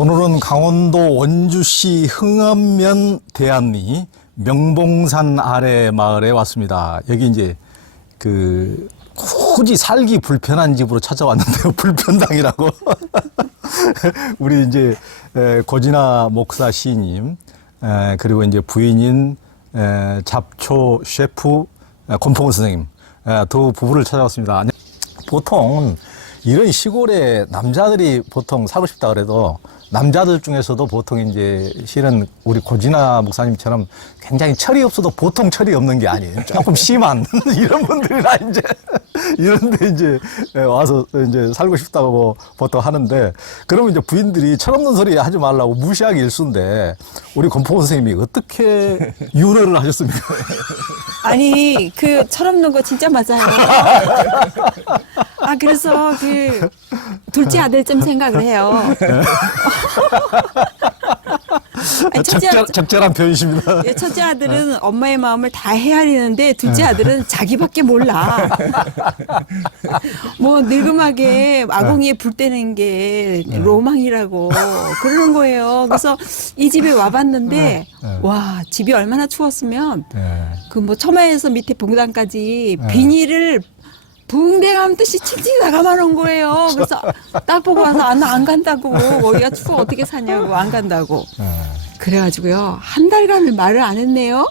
오늘은 강원도 원주시 흥암면 대안리 명봉산 아래 마을에 왔습니다. 여기 이제 굳이 살기 불편한 집으로 찾아왔는데요. 불편당이라고. 우리 이제 고진아 목사 시인님, 그리고 이제 부인인 잡초 셰프 권풍원 선생님, 두 부부를 찾아왔습니다. 보통 이런 시골에 남자들이 보통 살고 싶다 그래도 남자들 중에서도 보통 이제 실은 우리 고진아 목사님처럼 굉장히 철이 없어도 보통 철이 없는 게 아니에요. 조금 심한 이런 분들이나 이제 이런데 이제 와서 이제 살고 싶다고 보통 하는데, 그러면 이제 부인들이 철없는 소리 하지 말라고 무시하기 일쑤인데 우리 권풍원 선생님이 어떻게 윤허를 하셨습니까? 아니, 그 철없는 거 진짜 맞아요. 아, 그래서 그 둘째 아들 좀 생각을 해요. 아니, 적절한 표현이십니다. 예, 첫째 아들은 엄마의 마음을 다 헤아리는데 둘째 아들은 자기밖에 몰라. 뭐 늙음하게 아궁이에 불 때는 게 로망이라고 그러는 거예요. 그래서 이 집에 와봤는데 와, 집이 얼마나 추웠으면 그 뭐 처마에서 밑에 봉단까지 비닐을 붕대감듯이 칭칭 나가만 거예요. 그래서 딱 보고 와서 나 안 간다고. 여기가 추워 어떻게 사냐고. 안 간다고. 그래가지고요. 한 달간을 말을 안 했네요.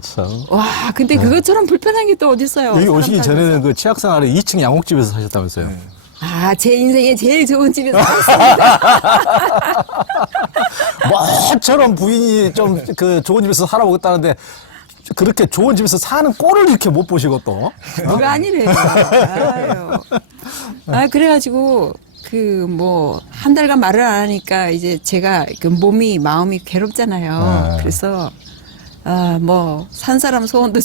참. 와, 근데 그것처럼 불편한 게 또 어딨어요. 여기 오시기 사람 전에는 살면서. 그 치악산 아래 2층 양옥집에서 사셨다면서요? 아, 제 인생에 제일 좋은 집에서 살았습니다. 뭐처럼 부인이 좀 그 좋은 집에서 살아보겠다는데 그렇게 좋은 집에서 사는 꼴을 이렇게 못 보시고 또. 누가 아니래요. 아유. 아, 그래가지고, 한 달간 말을 안 하니까 이제 제가 마음이 괴롭잖아요. 그래서, 산 사람 소원도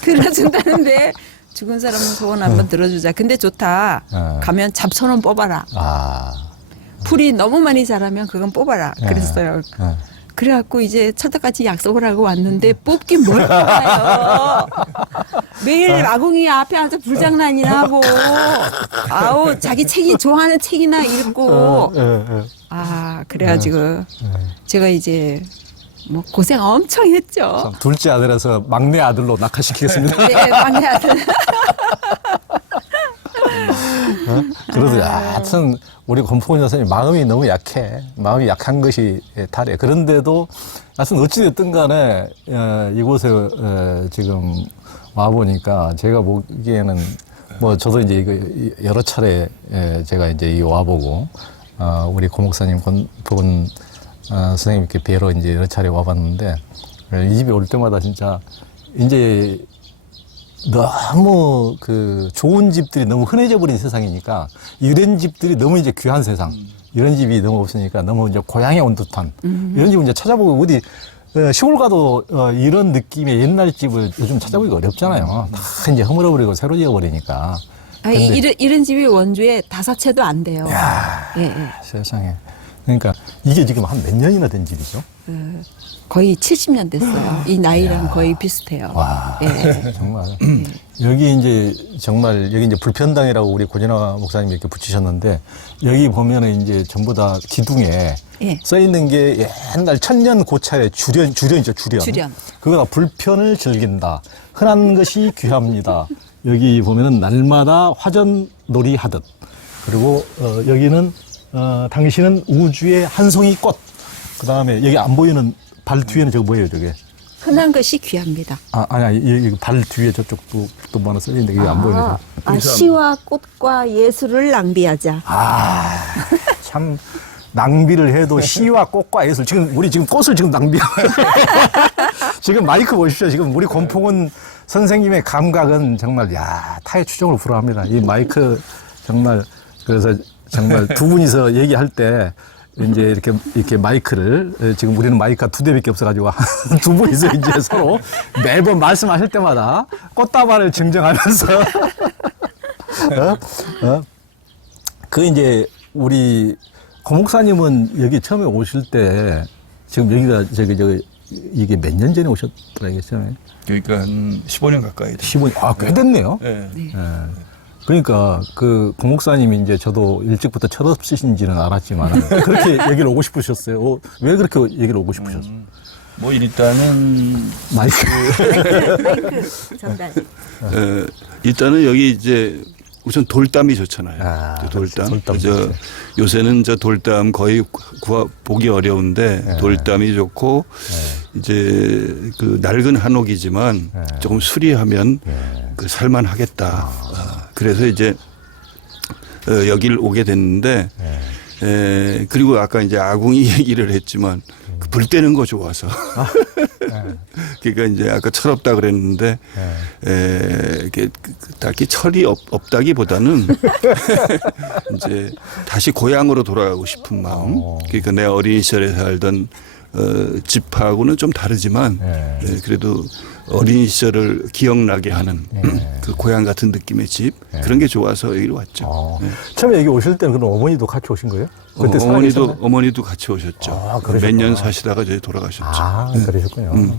들어준다는데, 죽은 사람 소원 한번 들어주자. 근데 좋다. 가면 잡초는 뽑아라. 풀이 너무 많이 자라면 그건 뽑아라. 그랬어요. 그래갖고 이제 철떡같이 약속을 하고 왔는데 뽑긴 뭘 뽑아요. 매일 아궁이 앞에 앉아 불장난이나 하고, 아우, 자기 책이 좋아하는 책이나 읽고. 그래가지고 제가 이제 뭐 고생 엄청 했죠. 둘째 아들에서 막내 아들로 낙하시키겠습니다. 네, 막내 아들. 그래도 하여튼 우리 권풍원 여사님 마음이 너무 약해. 마음이 약한 것이 다래. 그런데도 하여튼 어찌됐든 간에 이곳에 지금 와보니까 제가 보기에는 뭐 저도 이제 이거 여러 차례 제가 이제 와보고 우리 고 목사님 권풍원 선생님께 뵈러 이제 여러 차례 와봤는데 이 집에 올 때마다 진짜 이제 너무 좋은 집들이 너무 흔해져 버린 세상이니까 이런 집들이 너무 이제 귀한 세상, 이런 집이 너무 없으니까 너무 이제 고향에 온 듯한 이런 집을 이제 찾아보고 어디 시골 가도 이런 느낌의 옛날 집을 요즘 찾아보기가 어렵잖아요. 다 이제 허물어버리고 새로 지어버리니까. 이런 집이 원주에 5채도 안 돼요. 야, 예. 세상에. 그러니까 이게 지금 한 몇 년이나 된 집이죠? 거의 70년 됐어요. 이 나이랑 거의 비슷해요. 와, 예. 정말. 여기 이제 정말 여기 이제 불편당이라고 우리 고진아 목사님이 이렇게 붙이셨는데 여기 보면은 이제 전부 다 기둥에 예. 써 있는 게 옛날 천년 고찰의 주련이죠, 주련. 주련. 그거가 불편을 즐긴다. 흔한 것이 귀합니다. 여기 보면은 날마다 화전놀이 하듯. 그리고 여기는 당신은 우주의 한 송이 꽃. 그 다음에 여기 안 보이는 발 뒤에는 저거 뭐예요, 저게? 흔한 것이 귀합니다. 아니야. 발 뒤에 저쪽도 또 뭐 하나 써있는데 이게 안 보이네. 시와 꽃과 예술을 낭비하자. 참 낭비를 해도 시와 꽃과 예술. 우리 지금 꽃을 지금 낭비하고 지금 마이크 보십시오. 지금 우리 권풍원 선생님의 감각은 정말 타의 추종을 불허합니다. 이 마이크 정말, 그래서 정말 두 분이서 얘기할 때 이제 이렇게 마이크를, 지금 우리는 마이크가 2대밖에 없어가지고 두 분이서 이제 서로 매번 말씀하실 때마다 꽃다발을 증정하면서 이제 우리 고 목사님은 여기 처음에 오실 때 지금 여기가 이게 몇 년 전에 오셨더라, 이게 처음에? 그러니까 한 15년 가까이 됐어요. 15년, 꽤 됐네요. 네. 예. 그러니까 그 공목사님이 이제 저도 일찍부터 철없으신지는 알았지만 그렇게 얘기를 오고 싶으셨어요. 왜 그렇게 얘기를 오고 싶으셨어요? 뭐 일단은 마이크. 마이크 전달. 일단은 여기 이제 우선 돌담이 좋잖아요. 돌담. 그렇죠. 돌담 저 좋죠. 요새는 저 돌담 거의 보기 어려운데 네. 돌담이 좋고 이제 그 낡은 한옥이지만 조금 수리하면 그 살만하겠다. 그래서 이제 여기를 오게 됐는데 그리고 아까 이제 아궁이 얘기를 했지만 그 불 때는 거 좋아서 그러니까 이제 아까 철없다 그랬는데 이게 딱히 철이 없다기보다는 이제 다시 고향으로 돌아가고 싶은 마음. 그러니까 내 어린 시절에 살던 집하고는 좀 다르지만 그래도 어린 시절을 기억나게 하는 그 고향 같은 느낌의 집 그런 게 좋아서 여기로 왔죠. 처음에 여기 오실 때는 그럼 어머니도 같이 오신 거예요? 그때 어머니도 같이 오셨죠. 몇 년 사시다가 저희 돌아가셨죠. 그러셨군요.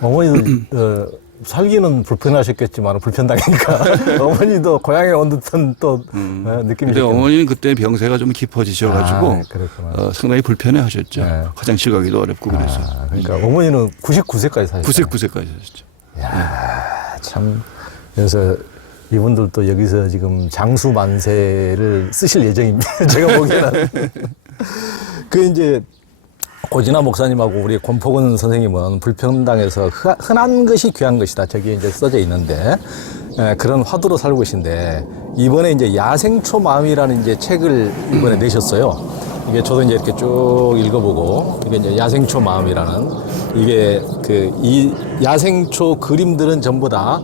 어머니도 살기는 불편하셨겠지만 불편당하니까 어머니도 고향에 온 듯한 또 느낌이. 근데 어머니는 그때 병세가 좀 깊어지셔가지고 상당히 불편해하셨죠. 화장실 가기도 어렵고 그래서. 그러니까 어머니는 99세까지 사셨어요. 99세까지 하셨죠. 참 그래서 이분들도 여기서 지금 장수 만세를 쓰실 예정입니다. 제가 보기에는. 그 이제 고진아 목사님하고 우리 권포근 선생님은 불평당에서 흔한 것이 귀한 것이다. 저기 이제 써져 있는데 그런 화두로 살고 계신데 이번에 이제 야생초 마음이라는 이제 책을 이번에 내셨어요. 이게 저도 이제 이렇게 쭉 읽어보고 이게 이제 야생초 마음이라는 이게 이 야생초 그림들은 전부 다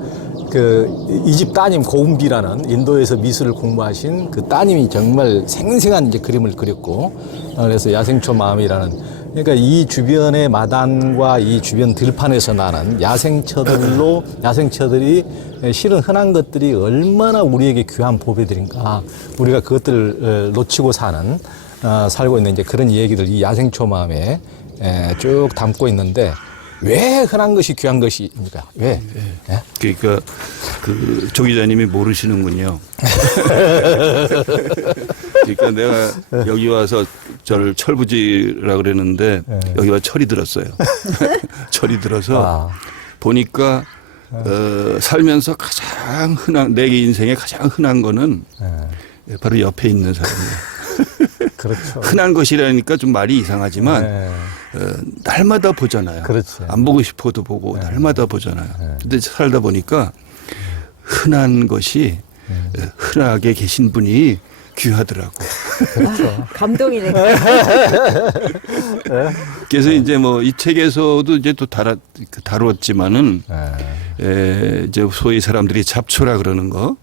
이 집 따님 고은비라는 인도에서 미술을 공부하신 그 따님이 정말 생생한 이제 그림을 그렸고 그래서 야생초 마음이라는 그러니까 이 주변의 마당과 이 주변 들판에서 나는 야생처들이 실은 흔한 것들이 얼마나 우리에게 귀한 보배들인가 우리가 그것들을 놓치고 살고 있는 이제 그런 얘기들 이 야생초 마음에 쭉 담고 있는데 왜 흔한 것이 귀한 것입니까? 왜? 그러니까 조 기자님이 모르시는군요. 그러니까 내가 여기 와서 저를 철부지라 그랬는데 여기 와 철이 들었어요. 철이 들어서 보니까 살면서 가장 흔한 내 인생에 가장 흔한 거는 바로 옆에 있는 사람이에요. 그렇죠. 흔한 것이라니까 좀 말이 이상하지만 날마다 보잖아요. 그렇지. 안 보고 싶어도 보고 날마다 보잖아요. 근데 살다 보니까 흔한 것이 흔하게 계신 분이 귀하더라고. 그렇죠. 감동이네. 그래서 이제 뭐 이 책에서도 이제 또 다뤘지만은 이제 소위 사람들이 잡초라 그러는 거,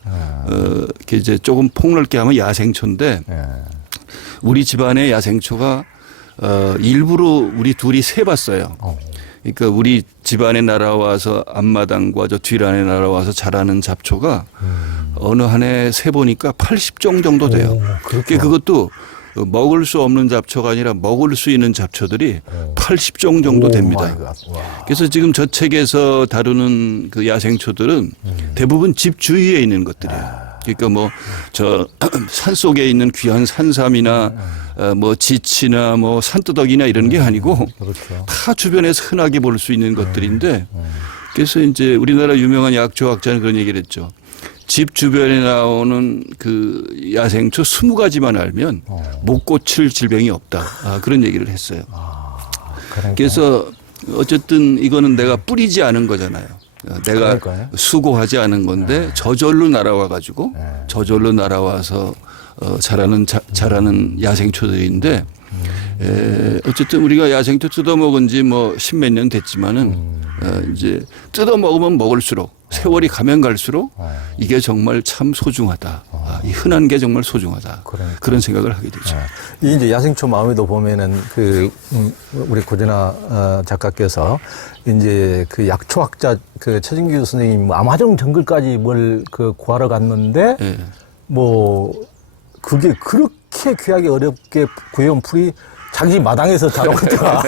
이게 이제 조금 폭넓게 하면 야생초인데 우리 집안의 야생초가 일부러 우리 둘이 세봤어요. 그러니까 우리 집안에 날아와서 앞마당과 저 뒷안에 날아와서 자라는 잡초가 어느 한 해 세보니까 80종 정도 돼요. 그것도 먹을 수 없는 잡초가 아니라 먹을 수 있는 잡초들이 80종 정도 됩니다. 그래서 지금 저 책에서 다루는 그 야생초들은 대부분 집 주위에 있는 것들이에요. 그러니까 뭐 저 산속에 있는 귀한 산삼이나 뭐 지치나 뭐 산뜨덕이나 이런 게 아니고 다 주변에서 흔하게 볼 수 있는 것들인데 그래서 이제 우리나라 유명한 약초학자는 그런 얘기를 했죠. 집 주변에 나오는 그 야생초 20가지만 알면 못 고칠 질병이 없다. 그런 얘기를 했어요. 그래서 어쨌든 이거는 내가 뿌리지 않은 거잖아요. 내가 수고하지 않은 건데 저절로 날아와 가지고 저절로 날아와서 자라는 야생초들인데 어쨌든 우리가 야생초 뜯어먹은 지 뭐 10몇 년 됐지만은 이제 뜯어먹으면 먹을수록 세월이 가면 갈수록 이게 정말 참 소중하다. 이 흔한 게 정말 소중하다. 그런 생각을 하게 되죠. 이 이제 야생초 마음에도 보면은 우리 고진아 작가께서 이제 그 약초학자 최진규 선생님 아마존 정글까지 뭘 구하러 갔는데 뭐 그게 그렇게 귀하게 어렵게 구해온 풀이 자기 마당에서 자라고 있더라.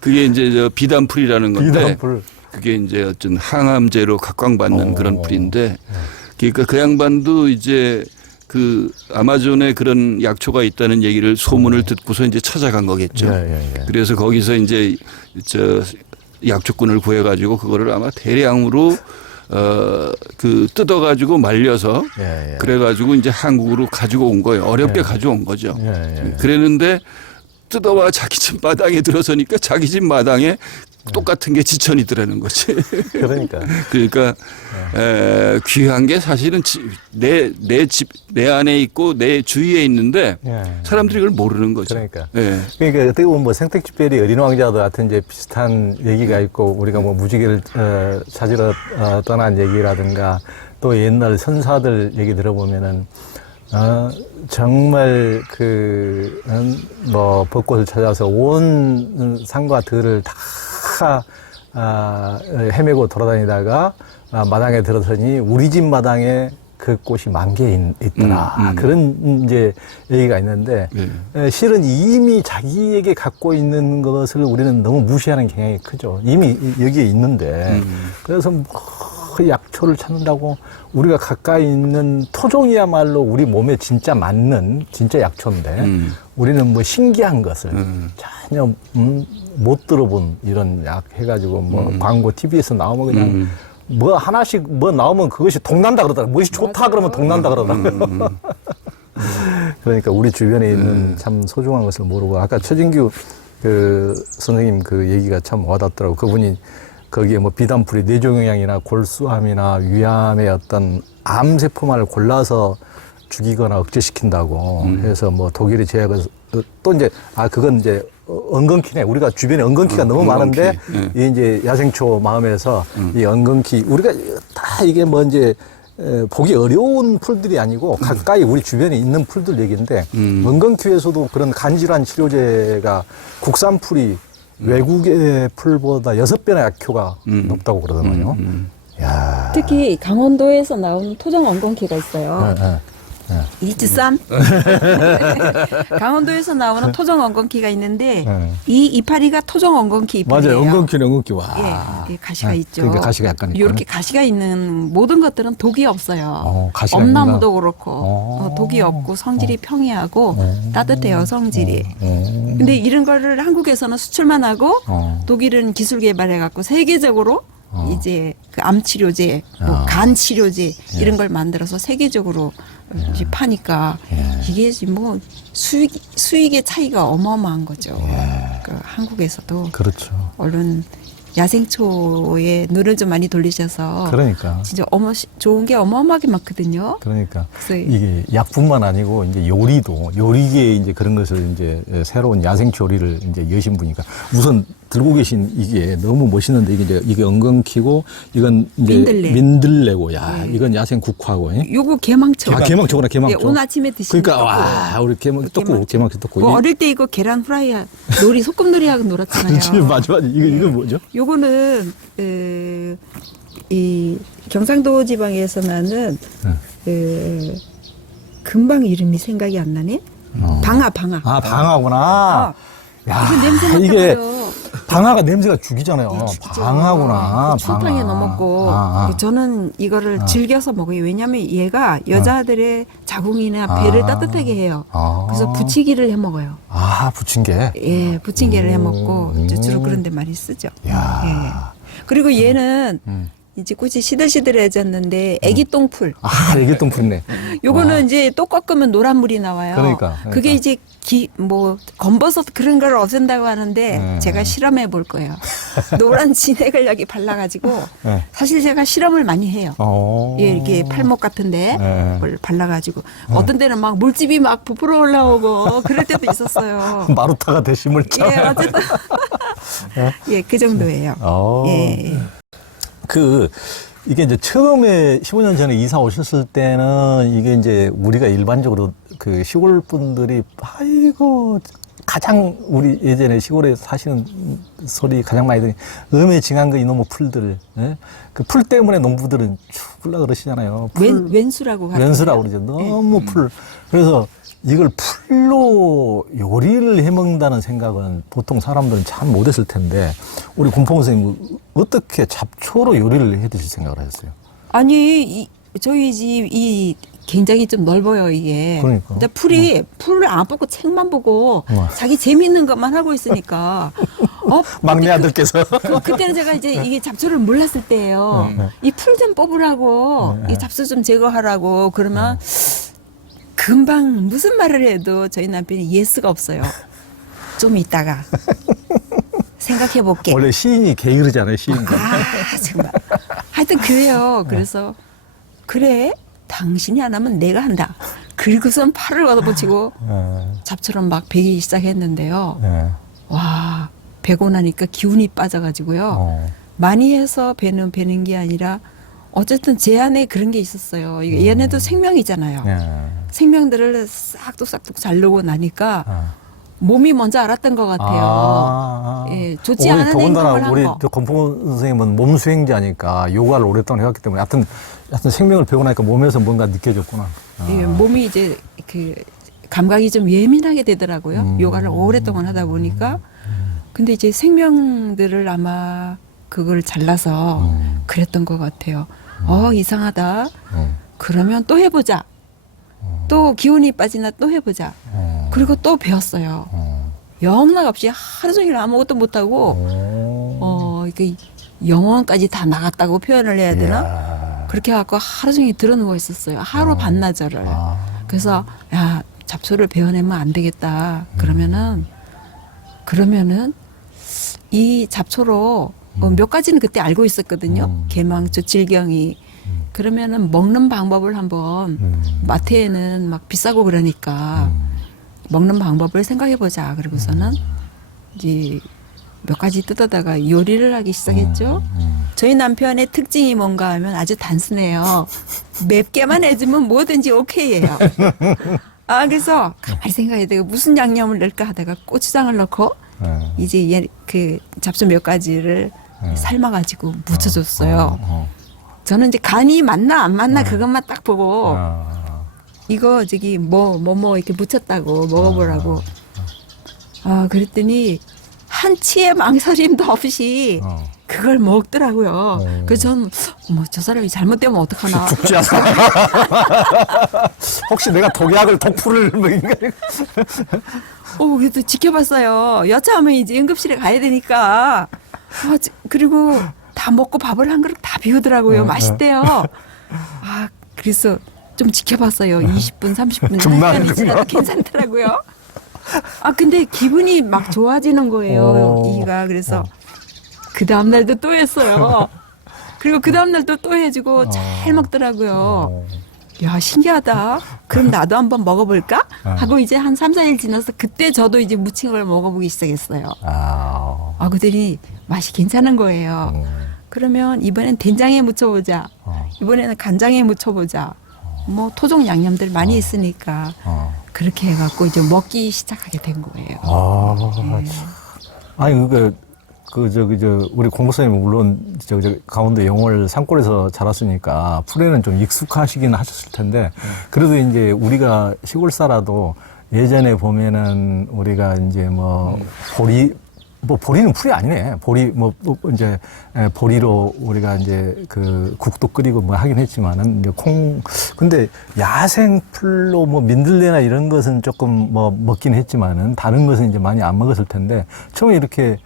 그게 이제 저 비단풀이라는 건데 비단풀. 그게 이제 어떤 항암제로 각광받는 그런 풀인데 그러니까 그 양반도 이제 그 아마존에 그런 약초가 있다는 얘기를 소문을 듣고서 이제 찾아간 거겠죠. 그래서 거기서 이제 저 약초꾼을 구해가지고 그거를 아마 대량으로 그 뜯어가지고 말려서 그래가지고 이제 한국으로 가지고 온 거예요. 어렵게 가져온 거죠. 그랬는데 뜯어와 자기 집 마당에 들어서니까 자기 집 마당에 똑같은 게 지천이더라는 거지. 그러니까. 그러니까 귀한 게 사실은 내 집 내 안에 있고 내 주위에 있는데 사람들이 그걸 모르는 거죠. 그러니까. 예. 그러니까 어떻게 보면 뭐 생택집별이 어린 왕자도 같은 이제 비슷한 얘기가 있고 우리가 뭐 무지개를 찾으러 떠난 얘기라든가 또 옛날 선사들 얘기 들어보면은 정말 뭐 벚꽃을 찾아서 온 산과 들을 다 헤매고 돌아다니다가 마당에 들어서니 우리 집 마당에 그 꽃이 만개에 있더라. 그런 이제 얘기가 있는데 실은 이미 자기에게 갖고 있는 것을 우리는 너무 무시하는 경향이 크죠. 이미 여기에 있는데 그래서 뭐 약초를 찾는다고 우리가 가까이 있는 토종이야말로 우리 몸에 진짜 맞는 진짜 약초인데 우리는 뭐 신기한 것을 전혀 못 들어본 이런 약 해가지고 뭐 광고 TV에서 나오면 그냥 뭐 하나씩 뭐 나오면 그것이 동난다 그러더라고요. 무엇이 좋다 그러면 동난다 그러더라고요. 그러니까 우리 주변에 있는 참 소중한 것을 모르고 아까 최진규 그 선생님 그 얘기가 참 와닿더라고요. 그분이 거기에 뭐 비단풀이 뇌종양이나 골수암이나 위암의 어떤 암세포만을 골라서 죽이거나 억제시킨다고 해서 뭐 독일의 제약을 또 이제 그건 이제 엉겅퀴네. 우리가 주변에 엉겅퀴가 너무 많은데 이 이제 야생초 마음에서 이 엉겅퀴 우리가 다 이게 뭐 이제 보기 어려운 풀들이 아니고 가까이 우리 주변에 있는 풀들 얘기인데 엉겅퀴에서도 그런 간질환 치료제가 국산 풀이 외국의 풀보다 6배나 약효가 높다고 그러더만요. 야. 특히 강원도에서 나오는 토종 엉겅퀴가 있어요. 이즈쌈 강원도에서 나오는 토종 엉겅퀴가 있는데 이 이파리가 토종 엉겅퀴 이파리예요. 맞아요. 엉겅퀴는 와. 예, 가시가 있죠. 그러니까 가시가 약간 이렇게 가시가 있는 모든 것들은 독이 없어요. 가시가 엄나무도 있구나. 그렇고 독이 없고 성질이 평이하고 따뜻해요. 성질이. 근데 이런 거를 한국에서는 수출만 하고 독일은 기술 개발해 갖고 세계적으로 이제 그 암 치료제, 뭐 간 치료제 이런 걸 만들어서 세계적으로 이제 파니까 이게 뭐 수익의 차이가 어마어마한 거죠. 그 한국에서도 그렇죠. 얼른 야생초에 눈을 좀 많이 돌리셔서 그러니까. 진짜 좋은 게 어마어마하게 많거든요. 그러니까 그래서 이게 약뿐만 아니고 이제 요리계에 이제 그런 것을 이제 새로운 야생초 요리를 이제 여신 분이니까 우선 들고 계신 이게 너무 멋있는데 이게 엉겅퀴고 이건 이제 민들레고 이건 야생 국화고. 요거 개망초. 개망초구나 개망초. 예, 오늘 아침에 드시는 그러니까 와 우리 개망초 떡국. 뭐 어릴 때 이거 계란 후라이 놀이 소꿉놀이하고 놀았잖아요. 맞아. 이거 뭐죠? 요거는 이 경상도 지방에서 나는 금방 이름이 생각이 안 나네. 방아. 방아구나. 야, 이거 냄새 이게 맡아봐요. 방아가 냄새가 죽이잖아요. 죽이죠. 방아구나. 설탕에 넣어먹고 저는 이거를 즐겨서 먹어요. 왜냐하면 얘가 여자들의 자궁이나 배를 따뜻하게 해요. 그래서 부치기를 해 먹어요. 부침개. 예, 부침개를 해 먹고 주로 그런 데 많이 쓰죠. 예. 그리고 얘는 이제 꽃이 시들시들해졌는데 애기 똥풀. 애기 똥풀이네. 요거는 이제 또 꺾으면 노란 물이 나와요. 그러니까. 그게 이제 검버섯 그런 걸 없앤다고 하는데 제가 실험해 볼 거예요. 노란 진액을 여기 발라가지고 사실 제가 실험을 많이 해요. 예, 이렇게 팔목 같은데 그걸 발라가지고 어떤 때는 막 물집이 막 부풀어 올라오고 그럴 때도 있었어요. 마루타가 대심을 참. 예, 어쨌든 예, 그 정도예요. 예. 이게 이제 처음에 15년 전에 이사 오셨을 때는 이게 이제 우리가 일반적으로 그 시골 분들이 가장 우리 예전에 시골에 사시는 소리 가장 많이 들으니 음해징한 거 이놈의 풀들. 그 풀 때문에 농부들은 죽으려고 그러시잖아요. 왼수라고 그러죠. 너무 풀. 그래서 이걸 풀로 요리를 해먹는다는 생각은 보통 사람들은 참 못했을 텐데 우리 군포 선생님 어떻게 잡초로 요리를 해 드실 생각을 하셨어요? 아니 저희 집이 굉장히 좀 넓어요, 이게. 그러니까. 근데 풀을 안 뽑고 책만 보고 어. 자기 재미있는 것만 하고 있으니까. 막내 그때 아들께서. 그때는 제가 이제 이게 잡초를 몰랐을 때예요. 이 풀 좀 뽑으라고, 이 잡초 좀 제거하라고 그러면 금방 무슨 말을 해도 저희 남편이 예스가 없어요. 좀 이따가 생각해 볼게. 원래 시인이 게으르잖아요, 시인도. 정말. 하여튼 그래요. 그래서 그래 당신이 안 하면 내가 한다. 그리고선 팔을 걷어붙이고 잡초를 막 베기 시작했는데요. 네. 와 베고 나니까 기운이 빠져가지고요. 많이 해서 베는 게 아니라 어쨌든 제 안에 그런 게 있었어요. 이게 얘네도 생명이잖아요. 생명들을 싹둑싹둑 자르고 나니까 몸이 먼저 알았던 것 같아요. 예, 좋지 않은 행동을 더군다나 한 우리 거. 권풍 선생님은 몸수행자니까 요가를 오랫동안 해왔기 때문에 하여튼 생명을 배우고 나니까 몸에서 뭔가 느껴졌구나. 예, 몸이 이제 그 감각이 좀 예민하게 되더라고요. 요가를 오랫동안 하다 보니까. 근데 이제 생명들을 아마 그걸 잘라서 그랬던 것 같아요. 이상하다. 그러면 또 해보자. 또 기운이 빠지나 또 해보자. 그리고 또 배웠어요. 영락 없이 하루 종일 아무것도 못하고, 이게 영혼까지 다 나갔다고 표현을 해야 되나? 그렇게 해갖고 하루 종일 들어 누워 있었어요. 하루 반나절을. 그래서, 야, 잡초를 베어내면 안 되겠다. 그러면은, 이 잡초로 몇 가지는 그때 알고 있었거든요. 개망초, 질경이. 그러면은 먹는 방법을 한번 마트에는 막 비싸고 그러니까 먹는 방법을 생각해 보자. 그러고서는 이제 몇 가지 뜯어다가 요리를 하기 시작했죠. 저희 남편의 특징이 뭔가 하면 아주 단순해요. 맵게만 해주면 뭐든지 오케이예요. 그래서 가만히 생각해야 되고 무슨 양념을 넣을까 하다가 고추장을 넣고 이제 그 잡초 몇 가지를 삶아가지고 묻혀줬어요. 저는 이제 간이 맞나 안 맞나 그것만 딱 보고 이거 저기 뭐 이렇게 묻혔다고 먹어보라고. 그랬더니 한치의 망설임도 없이 그걸 먹더라고요. 그래서 저는 저 사람이 잘못되면 어떡하나. 죽지 않아. 혹시 내가 독약을 독풀을 그래도 지켜봤어요. 여차하면 이제 응급실에 가야 되니까. 그리고 다 먹고 밥을 한 그릇 다 비우더라고요. 맛있대요. 그래서 좀 지켜봤어요. 20분, 30분, 1시간이 지나도 괜찮더라고요. 근데 기분이 막 좋아지는 거예요. 이가. 그래서 그 다음날도 또 했어요. 그리고 그 다음날도 또 해주고 잘 먹더라고요. 야, 신기하다. 그럼 나도 한번 먹어볼까? 하고 이제 한 3, 4일 지나서 그때 저도 이제 무친 걸 먹어보기 시작했어요. 그들이 맛이 괜찮은 거예요. 그러면 이번엔 된장에 묻혀보자. 이번에는 간장에 묻혀보자. 뭐 토종 양념들 많이 있으니까 그렇게 해갖고 이제 먹기 시작하게 된 거예요. 아니 우리 공부선생님 물론 강원도 영월 산골에서 자랐으니까 풀에는 좀 익숙하시긴 하셨을 텐데 그래도 이제 우리가 시골 살아도 예전에 보면은 우리가 이제 보리는 풀이 아니네. 보리로 우리가 이제 그 국도 끓이고 뭐 하긴 했지만은 이제 근데 야생 풀로 민들레나 이런 것은 조금 먹긴 했지만은 다른 것은 이제 많이 안 먹었을 텐데 처음에 이렇게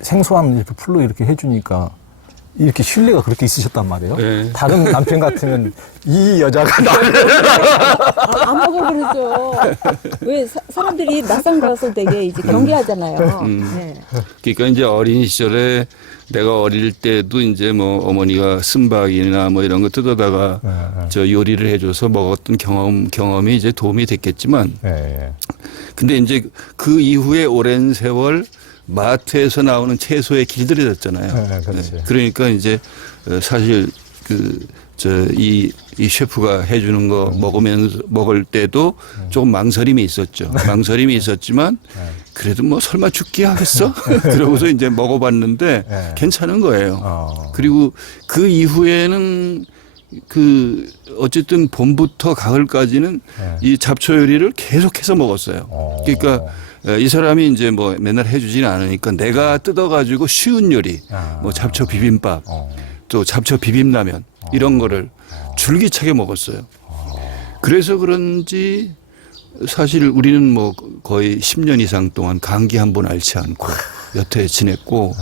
생소한 이렇게 풀로 이렇게 해주니까 이렇게 신뢰가 그렇게 있으셨단 말이에요. 네. 다른 남편 같으면 이 여자가 나를 안 먹어버리죠. 왜 사람들이 낯선 것을 되게 이제 경계하잖아요. 네. 그러니까 이제 어린 시절에 내가 어릴 때도 이제 어머니가 쓴박이나 이런 거 뜯어다가 저 요리를 해줘서 먹었던 경험이 이제 도움이 됐겠지만 근데 이제 그 이후에 오랜 세월 마트에서 나오는 채소에 길들여졌잖아요. 그렇지. 그러니까 이제 사실 이 셰프가 해주는 거 먹을 때도 조금 망설임이 있었죠. 망설임이 있었지만 그래도 설마 죽게 하겠어? 그러고서 이제 먹어봤는데 괜찮은 거예요. 그리고 그 이후에는 어쨌든 봄부터 가을까지는 이 잡초 요리를 계속해서 먹었어요. 그러니까 이 사람이 이제 맨날 해주지는 않으니까 내가 뜯어가지고 쉬운 요리, 잡초 비빔밥, 또 잡초 비빔라면 이런 거를 줄기차게 먹었어요. 그래서 그런지 사실 우리는 뭐 거의 10년 이상 동안 감기 한 번 앓지 않고 여태 지냈고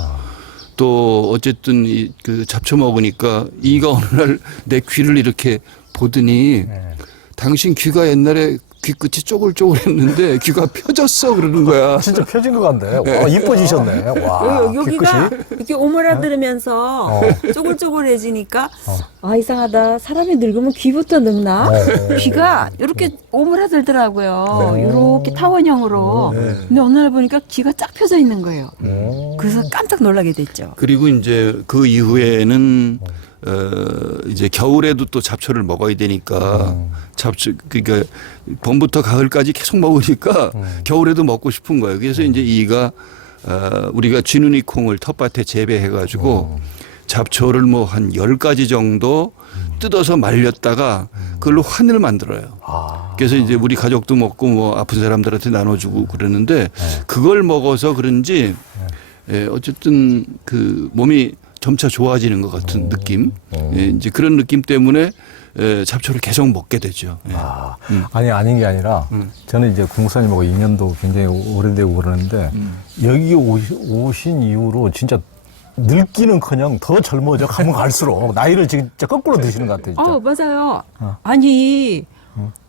또 어쨌든 그 잡초 먹으니까 이가 어느 날 내 귀를 이렇게 보더니 당신 귀가 옛날에 귀끝이 쪼글쪼글했는데 귀가 펴졌어 그러는 거야. 진짜 펴진 것 같네. 와, 이뻐지셨네. 와, 여기가 귀끝이. 이렇게 오므라들으면서 쪼글쪼글해지니까 아 이상하다. 사람이 늙으면 귀부터 늙나? 귀가 이렇게 오므라들더라고요. 이렇게 타원형으로. 근데 어느 날 보니까 귀가 쫙 펴져 있는 거예요. 그래서 깜짝 놀라게 됐죠. 그리고 이제 그 이후에는 이제 겨울에도 또 잡초를 먹어야 되니까 잡초 그러니까 봄부터 가을까지 계속 먹으니까 겨울에도 먹고 싶은 거예요. 그래서 이제 이가 우리가 쥐눈이 콩을 텃밭에 재배해 가지고 잡초를 뭐 한 10가지 정도 뜯어서 말렸다가 그걸로 환을 만들어요. 그래서 이제 우리 가족도 먹고 뭐 아픈 사람들한테 나눠주고 그러는데 그걸 먹어서 그런지 어쨌든 그 몸이 점차 좋아지는 것 같은 느낌. 이제 그런 느낌 때문에 잡초를 계속 먹게 되죠. 아니, 아닌 게 아니라 저는 이제 공사님하고 인연도 굉장히 오래되고 그러는데 여기 오신 이후로 진짜 늙기는커녕 더 젊어져 가면 갈수록 나이를 진짜 거꾸로 드시는 것 같아요. 진짜. 맞아요. 아니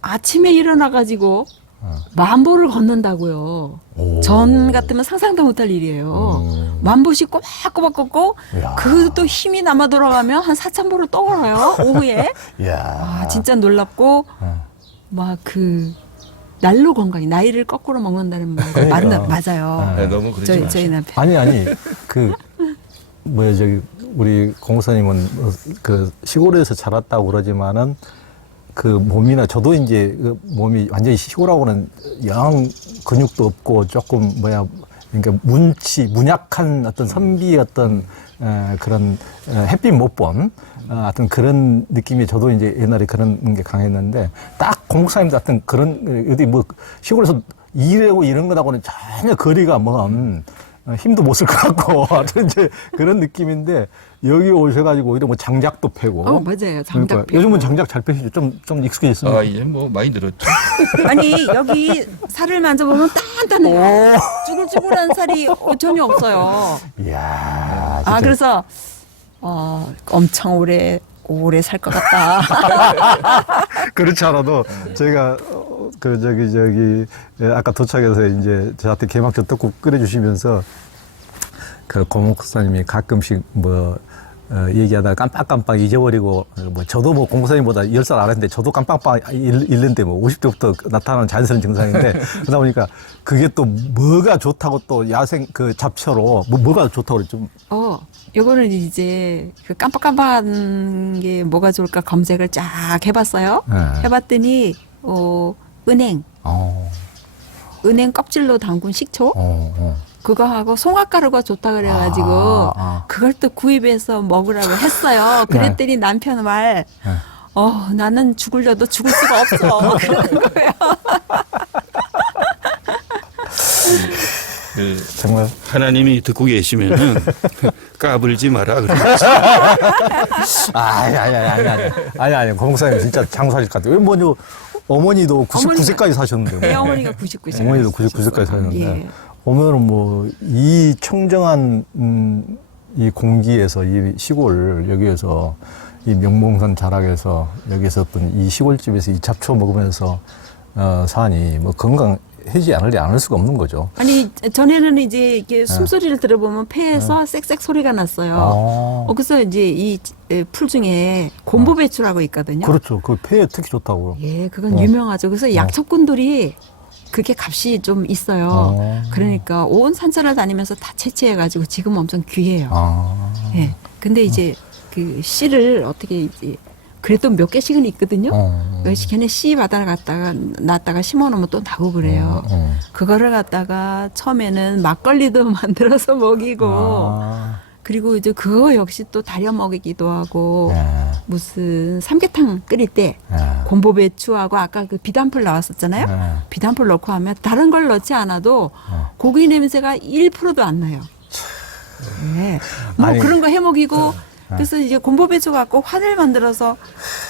아침에 일어나가지고 만보를 걷는다고요. 전 같으면 상상도 못할 일이에요. 만보씩 꼬박꼬박 걷고 이야. 그것도 힘이 남아 돌아가면 한 4,000보를 또 걸어요. 오후에. 이야. 진짜 놀랍고 막 그 날로 건강이 나이를 거꾸로 먹는다는 말은 맞아요. 너무 그러지 저희 남편. 아니 그 뭐야 저기 우리 공사님은 그 시골에서 자랐다고 그러지만은 그 몸이나 저도 이제 그 몸이 완전히 시골하고는 영 근육도 없고 조금 뭐야 그러니까 문약한 어떤 선비 어떤 그런 햇빛 못 본 어떤 그런 느낌이 저도 이제 옛날에 그런 게 강했는데 딱 공사님도 어떤 그런 어디 뭐 시골에서 일하고 이런 거하고는 전혀 거리가 먼 힘도 못 쓸 것 같고 하여튼 이제 그런 느낌인데 여기 오셔가지고 오히려 뭐 장작도 패고 맞아요. 장작 그러니까 패고. 요즘은 장작 잘 패시죠? 좀 익숙해졌습니다. 이제 뭐 많이 늘었죠. 아니 여기 살을 만져보면 단단해요. 쭈글쭈글한 살이 전혀 없어요. 이야. 진짜. 그래서 엄청 오래 살 것 같다. 그렇지 않아도 저희가 그 저기 아까 도착해서 이제 저한테 개막전 떡국 끓여주시면서 그 고목사님이 가끔씩 뭐 얘기하다가 깜빡깜빡 잊어버리고 뭐 저도 뭐 공사님보다 10살 알았는데 저도 깜빡깜빡 잃는데 뭐 50대부터 나타나는 자연스러운 증상인데 그러다 보니까 그게 또 뭐가 좋다고 또 야생 그 잡초로 뭐가 좋다고 그랬죠? 요거는 이제 그 깜빡깜빡한 게 뭐가 좋을까 검색을 쫙 해봤어요. 해봤더니 은행 껍질로 담근 식초 그거 하고 송화가루가 좋다 그래가지고 그걸 또 구입해서 먹으라고 했어요. 그랬더니 남편 말 나는 죽으려도 죽을 수가 없어 그러는 거예요. 정말 하나님이 듣고 계시면은 까불지 마라 그러죠. 아니 공사님 진짜 장수하실 것 같아요. 뭐죠? 어머니도 99세까지 사셨는데. 네, 어머니가 99세. 어머니도 99세까지 사셨는데. 예. 오늘은 뭐 이 청정한 이 공기에서 이 시골 여기에서 이 명봉산 자락에서 여기서 어떤 이 시골집에서 이 잡초 먹으면서 사니 뭐 건강해지지 않을 수가 없는 거죠. 아니 전에는 이제 이렇게 숨소리를 들어보면 폐에서 쌕쌕 소리가 났어요. 그래서 이제 이 풀 중에 곰보배추라고 있거든요. 그렇죠. 그 폐에 특히 좋다고요. 예, 그건 유명하죠. 그래서 약초꾼들이 그게 값이 좀 있어요. 그러니까 온 산천을 다니면서 다 채취해가지고 지금 엄청 귀해요. 예. 근데 이제 그 씨를 어떻게 이제 그래도 몇 개씩은 있거든요. 걔네 씨 받아갔다가 놨다가 심어놓으면 또 나고 그래요. 그거를 갖다가 처음에는 막걸리도 만들어서 먹이고 그리고 이제 그거 역시 또 달여 먹이기도 하고 무슨 삼계탕 끓일 때 곰보배추하고 아까 그 비단풀 나왔었잖아요. 비단풀 넣고 하면 다른 걸 넣지 않아도 고기 냄새가 1%도 안 나요. 네. 뭐 아니, 그런 거 해 먹이고 그래서 이제 곰보배추 갖고 환을 만들어서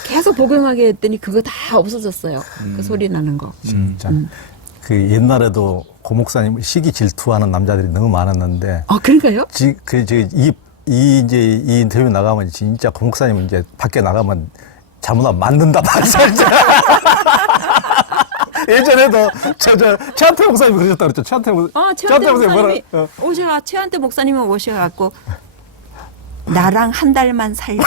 계속 복용하게 했더니 그거 다 없어졌어요. 그 소리 나는 거. 진짜. 그 옛날에도 고 목사님 시기 질투하는 남자들이 너무 많았는데 아, 그런가요? 이 인터뷰 나가면 진짜 고 목사님 이제 밖에 나가면 잘못하면 만든다 말이죠. 예전에도 최한태 목사님이 그러셨다 그랬죠. 최한태 최한태 목사님이 최한태 목사님은 오셔갖고 나랑 한 달만 살자.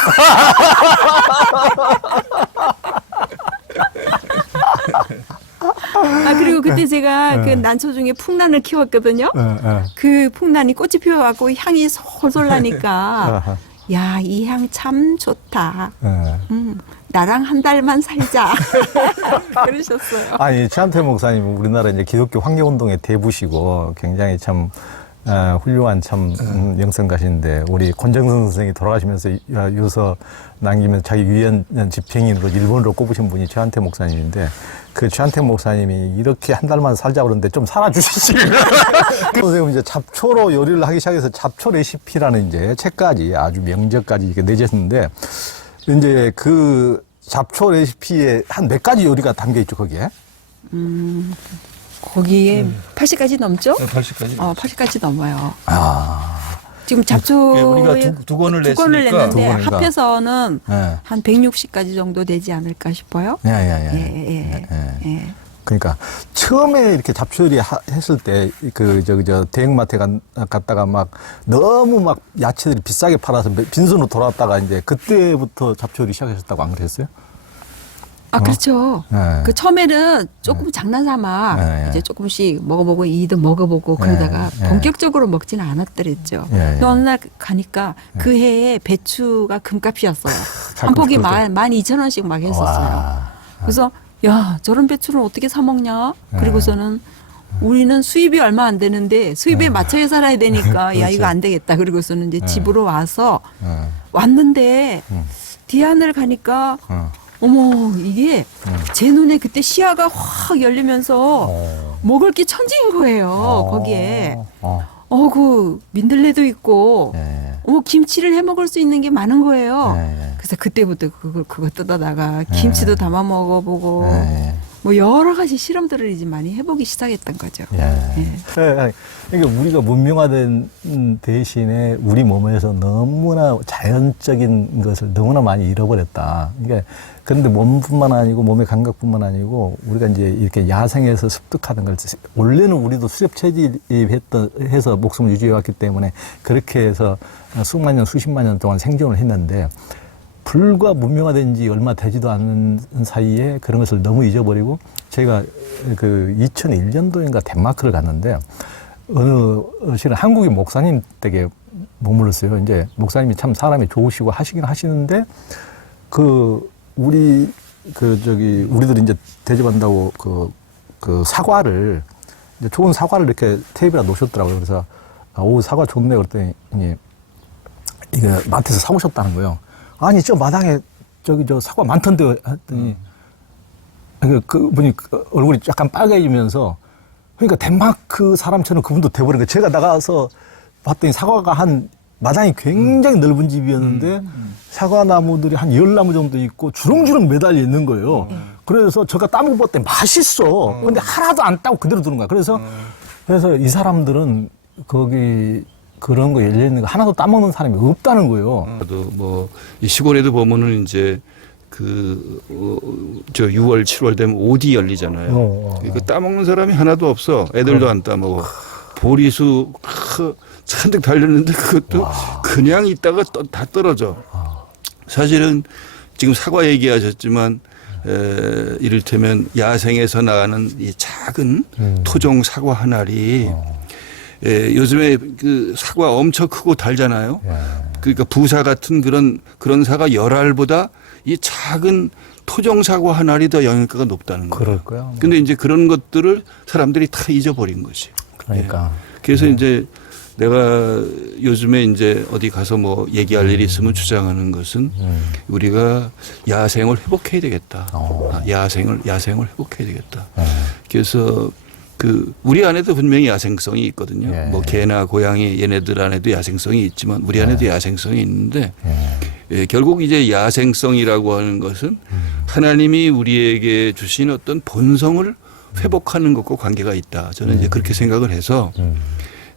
그리고 그때 제가 그 난초 중에 풍란을 키웠거든요. 그 풍란이 꽃이 피워갖고 향이 솔솔 나니까 야, 이 향 참 좋다. 나랑 한 달만 살자. 그러셨어요. 아니, 최한태 목사님은 우리나라 이제 기독교 환경운동의 대부시고 굉장히 참 훌륭한 참 영성가신데 우리 권정선 선생이 돌아가시면서 유서 남기면서 자기 위원 집행인으로 일본으로 꼽으신 분이 최한태 목사님인데 그 최한태 목사님이 이렇게 한 달만 살자 그러는데 좀 살아주시지. 선생님 이제 잡초로 요리를 하기 시작해서 잡초 레시피라는 이제 책까지 아주 명작까지 이렇게 내셨는데 이제 그 잡초 레시피에 한 몇 가지 요리가 담겨 있죠, 거기에? 거기에 80가지 넘죠? 80까지. 80가지 넘어요. 아. 지금 잡초에 우리가 두 권을 두 권을 냈으니까. 냈는데 두 권이니까. 합해서는 네. 한 160가지 정도 되지 않을까 싶어요. 예. 예. 그러니까 처음에 이렇게 잡초 요리 했을 때 그 대형마트에 갔다가 막 너무 막 야채들이 비싸게 팔아서 빈손으로 돌아왔다가 이제 그때부터 잡초 요리 시작하셨다고 안 그랬어요? 그렇죠. 네. 그 처음에는 조금 장난삼아 네. 이제 조금씩 먹어보고 이도 먹어보고 그러다가 네. 본격적으로 먹지는 않았더랬죠. 네. 근데 어느 날 가니까 그 해에 배추가 금값이었어요. 한 폭이 그렇죠. 12,000원씩 막 했었어요. 와. 그래서 야, 저런 배추를 어떻게 사 먹냐? 그리고서는 우리는 수입이 얼마 안 되는데 수입에 맞춰야 살아야 되니까 야, 이거 안 되겠다. 그리고서는 이제 집으로 와서 왔는데 뒤안을 가니까 어머, 이게 제 눈에 그때 시야가 확 열리면서 먹을 게 천지인 거예요. 거기에. 그 민들레도 있고 예. 김치를 해 먹을 수 있는 게 많은 거예요. 예. 그래서 그때부터 그거 뜯어다가 김치도 담아 먹어보고 예. 뭐 여러 가지 실험들을 이제 많이 해보기 시작했던 거죠. 예. 그러니까 우리가 문명화된 대신에 우리 몸에서 너무나 자연적인 것을 너무나 많이 잃어버렸다. 그러니까 그런데 몸뿐만 아니고 몸의 감각뿐만 아니고 우리가 이제 이렇게 야생에서 습득하는 걸 원래는 우리도 수렵 채집해서 목숨을 유지해왔기 때문에 그렇게 해서 수만 년, 수십만 년 동안 생존을 했는데 불과 문명화된 지 얼마 되지도 않은 사이에 그런 것을 너무 잊어버리고 제가 그 2001년도인가 덴마크를 갔는데 어느 실은 한국인 목사님 댁에 머물렀어요. 이제 목사님이 참 사람이 좋으시고 하시긴 하시는데 우리들이 이제 대접한다고 그 사과를 이제 좋은 사과를 이렇게 테이블에 놓으셨더라고요. 그래서 사과 좋네 그랬더니 이거 마트에서 사오셨다는 거예요. 아니, 저 마당에 저 사과 많던데 했더니 그분이 얼굴이 약간 빨개지면서 그러니까 덴마크 사람처럼 그분도 돼버린 거예요. 제가 나가서 봤더니 사과가 마당이 굉장히 넓은 집이었는데 사과 나무들이 한 10나무 정도 있고 주렁주렁 매달려 있는 거예요. 그래서 제가 따먹어봤더니 맛있어. 근데 하나도 안 따고 그대로 두는 거야. 그래서 이 사람들은 거기 그런 거 열려 있는 거 하나도 따먹는 사람이 없다는 거예요. 이 시골에도 보면은 이제 6월, 7월 되면 오디 열리잖아요. 이거 따먹는 사람이 하나도 없어. 애들도 안 따먹어. 보리수 잔뜩 달렸는데 그것도 그냥 있다가 다 떨어져. 사실은 지금 사과 얘기하셨지만 이를테면 야생에서 나가는 이 작은 토종 사과 한 알이 요즘에 그 사과 엄청 크고 달잖아요. 그러니까 부사 같은 그런 사과 10알보다 이 작은 토종 사과 한 알이 더 영양가가 높다는 거예요. 그럴 거야. 근데 이제 그런 것들을 사람들이 다 잊어버린 거지. 그러니까. 그래서 이제 내가 요즘에 이제 어디 가서 뭐 얘기할 일이 있으면 주장하는 것은 우리가 야생을 회복해야 되겠다. 야생을 회복해야 되겠다. 그래서 우리 안에도 분명히 야생성이 있거든요. 뭐 개나 고양이 얘네들 안에도 야생성이 있지만 우리 안에도 야생성이 있는데 예, 결국 이제 야생성이라고 하는 것은 하나님이 우리에게 주신 어떤 본성을 회복하는 것과 관계가 있다. 저는 이제 그렇게 생각을 해서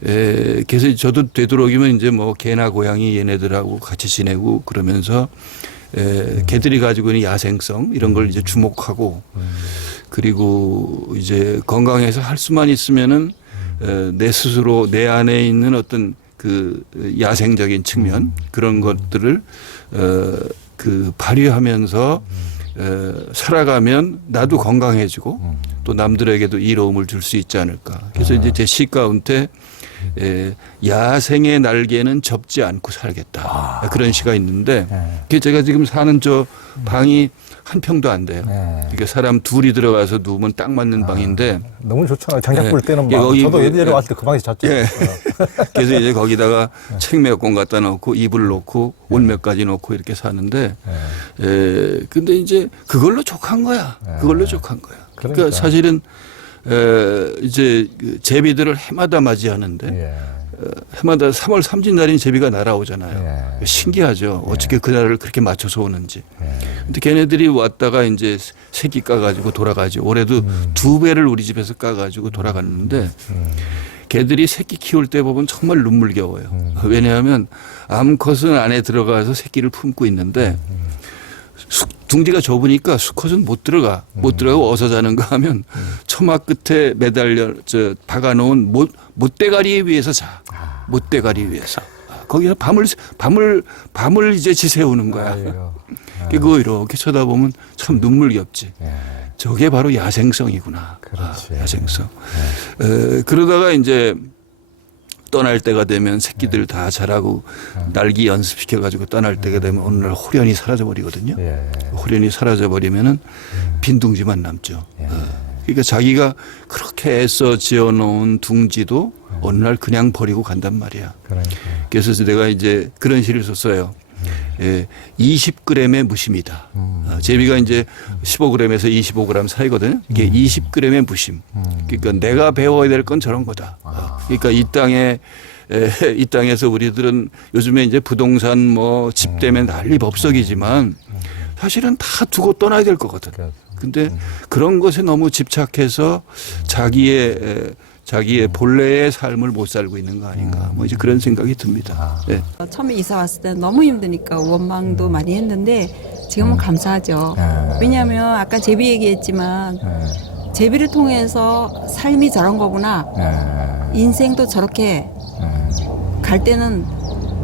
그래서 저도 되도록이면 이제 뭐 개나 고양이 얘네들하고 같이 지내고 그러면서 개들이 가지고 있는 야생성 이런 걸 이제 주목하고 그리고 이제 건강해서 할 수만 있으면은 내 스스로 내 안에 있는 어떤 그 야생적인 측면 그런 것들을 그 발휘하면서 살아가면 나도 건강해지고 또 남들에게도 이로움을 줄 수 있지 않을까. 그래서 이제 제 시 가운데 야생의 날개는 접지 않고 살겠다. 그런 시가 있는데 그게 제가 지금 사는 저 방이 한 평도 안 돼요. 그러니까 사람 둘이 들어가서 누우면 딱 맞는 방인데 너무 좋잖아요. 장작 볼 때는 예, 막 거기 저도 예전에 왔을 때 그 방에서 잤죠. 예. 그래서 이제 거기다가 책 몇 권 갖다 놓고 이불 놓고 옷 몇 가지 놓고 이렇게 사는데 근데 이제 그걸로 족한 거야. 그걸로 족한 거야. 그러니까 사실은 이제 그 제비들을 해마다 맞이하는데 해마다 3월 삼진날인 제비가 날아오잖아요. 신기하죠. 어떻게 그날을 그렇게 맞춰서 오는지. 근데 걔네들이 왔다가 이제 새끼 까가지고 돌아가죠. 올해도 2배를 우리 집에서 까가지고 돌아갔는데 걔들이 새끼 키울 때 보면 정말 눈물겨워요. 왜냐하면 암컷은 안에 들어가서 새끼를 품고 있는데 둥지가 좁으니까 수컷은 못 들어가고 어서 자는가 하면 처마 끝에 매달려 박아놓은 못대가리 위에서 자. 못대가리 위에서. 거기서 밤을 이제 지새우는 거야. 그거 이렇게 쳐다보면 참 눈물겹지. 저게 바로 야생성이구나. 야생성. 그러다가 이제 떠날 때가 되면 새끼들 다 자라고 날기 연습시켜가지고 떠날 때가 되면 어느 날 호련히 사라져버리거든요. 호련히 사라져버리면은 빈 둥지만 남죠. 그러니까 자기가 그렇게 애써 지어놓은 둥지도 어느 날 그냥 버리고 간단 말이야. 그래서 내가 이제 그런 시를 썼어요. 20g의 무심이다. 제비가 이제 15g에서 25g 사이거든요. 이게 20g의 무심. 그러니까 내가 배워야 될 건 저런 거다. 그러니까 이 땅에서 우리들은 요즘에 이제 부동산 뭐 집 때문에 난리 법석이지만 사실은 다 두고 떠나야 될 거거든. 근데 그런 것에 너무 집착해서 자기의 본래의 삶을 못 살고 있는 거 아닌가. 뭐 이제 그런 생각이 듭니다. 네. 처음에 이사 왔을 때 너무 힘드니까 원망도 많이 했는데 지금은 감사하죠. 왜냐하면 아까 제비 얘기했지만 제비를 통해서 삶이 저런 거구나. 인생도 저렇게 갈 때는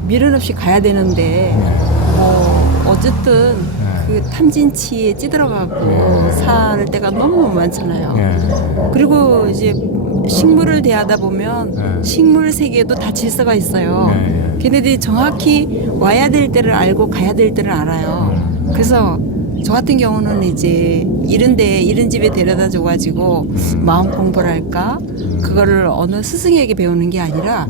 미련 없이 가야 되는데 어쨌든 그 탐진치에 찌들어가고 살 때가 너무 많잖아요. 그리고 이제 식물을 대하다 보면 식물 세계에도 다 질서가 있어요. 걔네들이 정확히 와야 될 때를 알고 가야 될 때를 알아요. 그래서 저 같은 경우는 이제 이런 집에 데려다 줘가지고 마음 공부를 할까? 그거를 어느 스승에게 배우는 게 아니라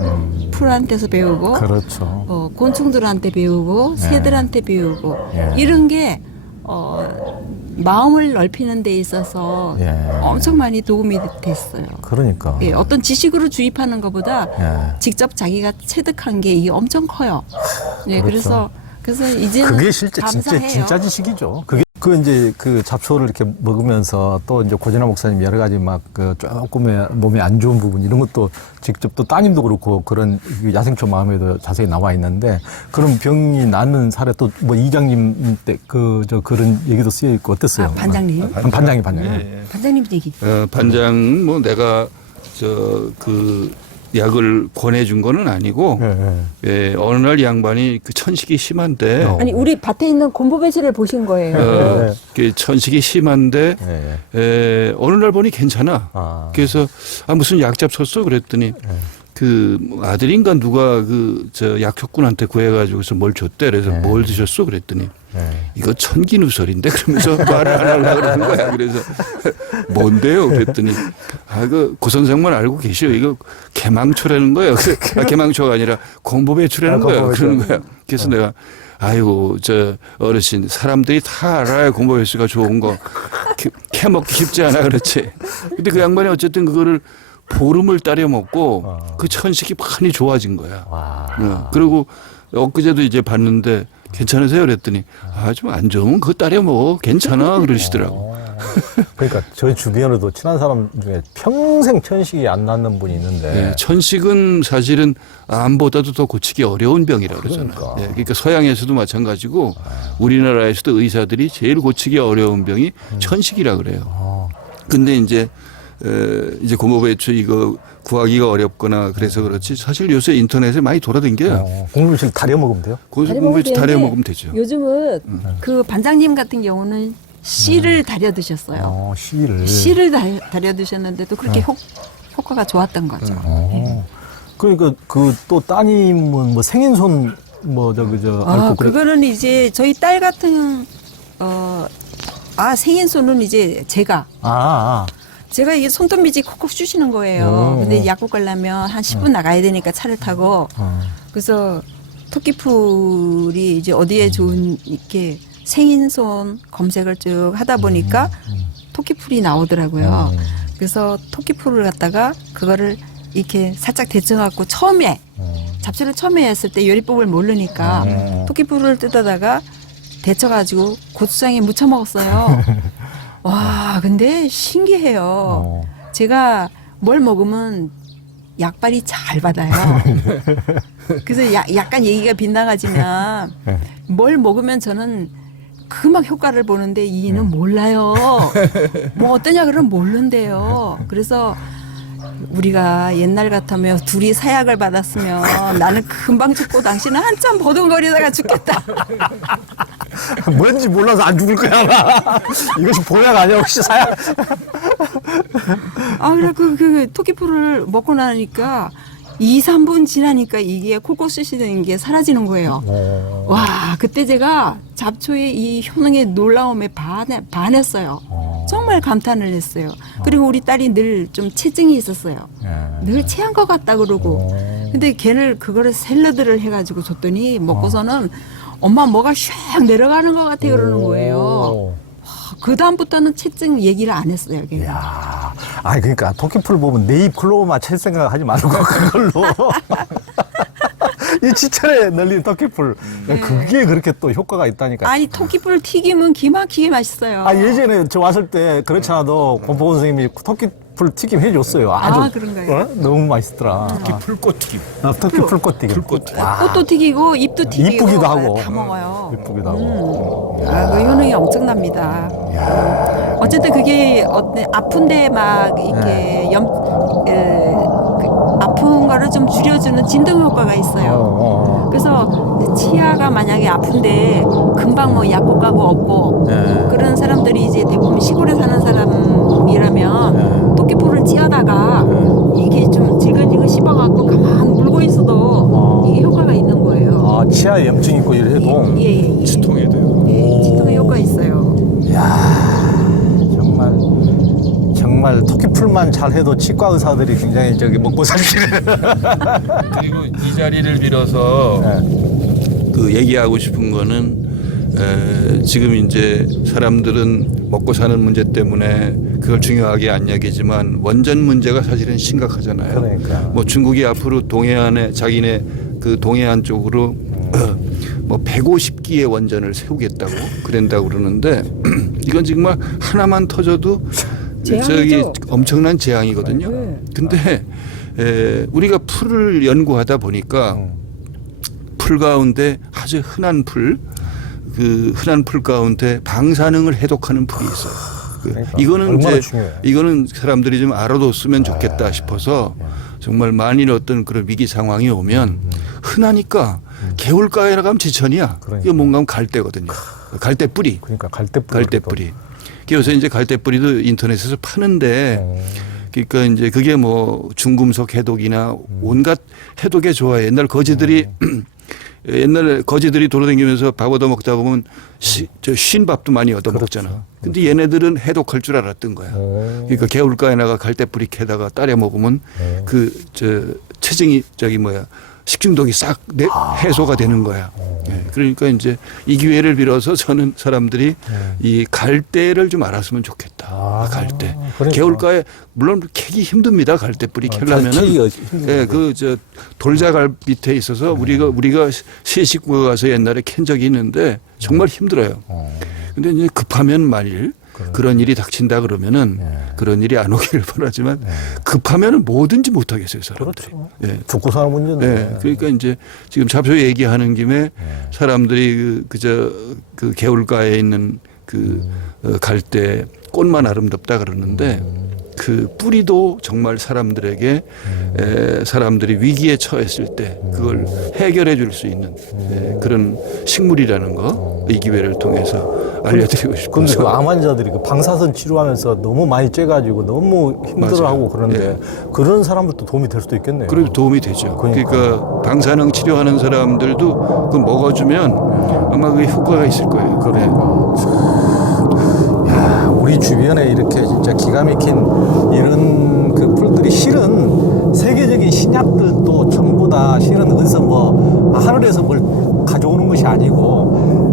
풀한테서 배우고, 그렇죠. 곤충들한테 배우고, 새들한테 배우고, 이런 게 마음을 넓히는 데 있어서 엄청 많이 도움이 됐어요. 그러니까. 예, 어떤 지식으로 주입하는 것보다 직접 자기가 체득한 게 이게 엄청 커요. 예, 그렇죠. 그래서 이제는 그게 실제 감사해요. 진짜 지식이죠. 그게 이제 그 잡초를 이렇게 먹으면서 또 이제 고진아 목사님 여러 가지 막 그 조금의 몸에 안 좋은 부분 이런 것도 직접 또 따님도 그렇고 그런 야생초 마음에도 자세히 나와 있는데 그런 병이 낫는 사례 또 뭐 이장님 때 그런 얘기도 쓰여 있고 어땠어요? 반장님? 반장님. 반장님 얘기. 반장 뭐 내가 그 약을 권해준 거는 아니고 어느 날 양반이 그 천식이 심한데 아니 우리 밭에 있는 곰보배실을 보신 거예요. 그 천식이 심한데 어느 날 보니 괜찮아. 그래서 무슨 약 잡섰어 그랬더니 그 아들인가 누가 약효꾼한테 구해가지고서 뭘 줬대. 그래서 뭘 드셨어 그랬더니 이거 천기누설인데 그러면서 말을 안 하려고 그러는 거야. 그래서 뭔데요? 그랬더니 그 고선생만 알고 계셔. 이거 개망초라는 거예요. 개망초가 아니라 공보배추라는 거예요. 그러는 거야. 그래서 내가 아이고 저 어르신 사람들이 다 알아야 공보배추가 좋은 거 캐먹기 쉽지 않아 그렇지. 근데 그 양반이 어쨌든 그거를 보름을 따려 먹고 그 천식이 많이 좋아진 거야. 그리고 엊그제도 이제 봤는데 괜찮으세요? 그랬더니 좀 안 좋으면 그거 따려 먹어. 괜찮아. 그러시더라고. 그러니까 저희 주변에도 친한 사람 중에 평생 천식이 안 낫는 분이 있는데. 네, 천식은 사실은 암보다도 더 고치기 어려운 병이라 그러잖아요. 그러니까. 네, 그러니까 서양에서도 마찬가지고 우리나라에서도 의사들이 제일 고치기 어려운 병이 천식이라 그래요. 근데 이제 고모배추 이거 구하기가 어렵거나 그래서 그렇지 사실 요새 인터넷에 많이 돌아다녀요. 국물실 다려 먹으면 돼요? 고모배추 다려 먹으면 되죠. 요즘은 그 반장님 같은 경우는 씨를 다려 드셨어요. 씨를. 씨를 다려 드셨는데도 그렇게 효과가 좋았던 거죠. 그러니까 그 또 따님은 뭐 생인손 앓고 그거는 이제 저희 딸 같은 생인손은 이제 제가 이게 손톱밑이 콕콕 쑤시는 거예요. 근데 약국 가려면 한 10분 나가야 되니까 차를 타고 그래서 토끼풀이 이제 어디에 좋은 이렇게 생인손 검색을 쭉 하다 보니까 토끼풀이 나오더라고요. 그래서 토끼풀을 갖다가 그거를 이렇게 살짝 데쳐갖고 처음에 잡초를 처음에 했을 때 요리법을 모르니까 토끼풀을 뜯어다가 데쳐가지고 고추장에 묻혀 먹었어요. 와, 근데 신기해요. 제가 뭘 먹으면 약발이 잘 받아요. 그래서 약간 얘기가 빗나가지만 뭘 먹으면 저는 금방 효과를 보는데 이는 몰라요. 뭐 어떠냐 그러면 모른대요. 그래서 우리가 옛날 같으면 둘이 사약을 받았으면 나는 금방 죽고 당신은 한참 버둥거리다가 죽겠다. 뭔지 몰라서 안 죽을 거야 아마. 이것이 보약 아니야 혹시 사약? 그래 그 토끼풀을 먹고 나니까 2, 3분 지나니까 이게 콕콕 쑤시는 게 사라지는 거예요. 와, 그때 제가 잡초의 이 효능의 놀라움에 반했어요. 정말 감탄을 했어요. 그리고 우리 딸이 늘 좀 체증이 있었어요. 늘 체한 것 같다 그러고. 근데 걔를 그거를 샐러드를 해가지고 줬더니 먹고서는 엄마 뭐가 샥 내려가는 것 같아 그러는 거예요. 그 다음부터는 체증 얘기를 안 했어요. 걔가. 야, 그러니까 토끼풀 보면 내 입 클로버만 찰 생각하지 말고 그걸로. 이 지천에 널린 토끼풀. 그게 그렇게 또 효과가 있다니까. 아니 토끼풀 튀김은 기막히게 맛있어요. 예전에 저 왔을 때 그렇지 않아도 권포건 선생님이 토끼풀 튀김 해줬어요. 아주. 그런가요? 너무 맛있더라. 풀꽃튀김. 토끼풀 꽃튀김. 꽃도 튀기고 입도 튀기고 이쁘기도 하고. 다 먹어요. 이쁘기도 하고. 그 효능이 엄청납니다. 어쨌든 그게 아픈데 막 이렇게 아픈 거를 좀 줄여주는 진동 효과가 있어요. 그래서 치아가 만약에 아픈데 금방 뭐 약국 가고 없고 그런 사람들이 이제 대부분 시골에 사는 사람이라면 토끼풀을 찧어다가 이게 좀 질근질근 씹어갖고 가만 물고 있어도 이게 효과가 있는 거예요. 치아 염증 있고 이래도. 예. 치통에 돼요. 네, 치통의 효과 있어요. 정말 토끼풀만 잘해도 치과 의사들이 굉장히 먹고 살기를. 그리고 이 자리를 빌어서 그 얘기하고 싶은 거는 지금 이제 사람들은 먹고 사는 문제 때문에 그걸 중요하게 안 여기지만 원전 문제가 사실은 심각하잖아요. 그러니까. 뭐 중국이 앞으로 동해안에 자기네 그 동해안 쪽으로 뭐 150기의 원전을 세우겠다고 그런다고 그러는데 이건 정말 하나만 터져도 저기 엄청난 재앙이거든요. 근데 우리가 풀을 연구하다 보니까 풀 가운데 아주 흔한 풀, 그 흔한 풀 가운데 방사능을 해독하는 풀이 있어요. 이거는 이거는 사람들이 좀 알아뒀으면 좋겠다 싶어서 정말 만일 어떤 그런 위기 상황이 오면 흔하니까 개울가에 나가면 지천이야. 이거 뭔가 하면 갈대거든요. 갈대뿌리. 그러니까 갈대뿌리. 갈대뿌리. 요새 이제 갈대뿌리도 인터넷에서 파는데 그러니까 이제 그게 뭐 중금속 해독이나 온갖 해독에 좋아요. 옛날에 거지들이 돌아다니면서 밥 얻어 먹다 보면 쉰 밥도 많이 얻어 먹잖아. 근데 얘네들은 해독할 줄 알았던 거야. 그러니까 개울가에 나가 갈대뿌리 캐다가 따려 먹으면 체증이 식중독이 싹 해소가 되는 거야. 예, 그러니까 이제 이 기회를 빌어서 저는 사람들이 이 갈대를 좀 알았으면 좋겠다. 갈대. 그러니까. 겨울가에 물론 캐기 힘듭니다. 갈대 뿌리 캐려면은. 캐기가 힘들어요. 예, 그 저 돌자갈 밑에 있어서 우리가 세 식구가 가서 옛날에 캔 적이 있는데 정말 힘들어요. 근데 이제 급하면 만일 그런 일이 닥친다 그러면은 그런 일이 안 오기를 바라지만 급하면은 뭐든지 못 하겠어요, 사람들이. 그렇죠. 예. 죽고 사는 문제인데. 네. 그러니까 이제 지금 잡초 얘기하는 김에 사람들이 그 개울가에 있는 갈대 꽃만 아름답다 그러는데 그 뿌리도 정말 사람들이 위기에 처했을 때 그걸 해결해 줄 수 있는 그런 식물이라는 거 이 기회를 통해서 알려드리고 싶어서. 근데 그 암 환자들이 그 방사선 치료하면서 너무 많이 쬐가지고 너무 힘들어하고 그런데 그런 사람들도 도움이 될 수도 있겠네요. 그래도 도움이 되죠. 그러니까. 그러니까 방사능 치료하는 사람들도 그 먹어주면 아마 그게 효과가 있을 거예요. 야, 우리 주변에 이렇게 진짜 기가 막힌 이런 그 풀들이 실은 세계적인 신약들도 전부 다 실은 어디서 뭐 하늘에서 뭘 가져오는 것이 아니고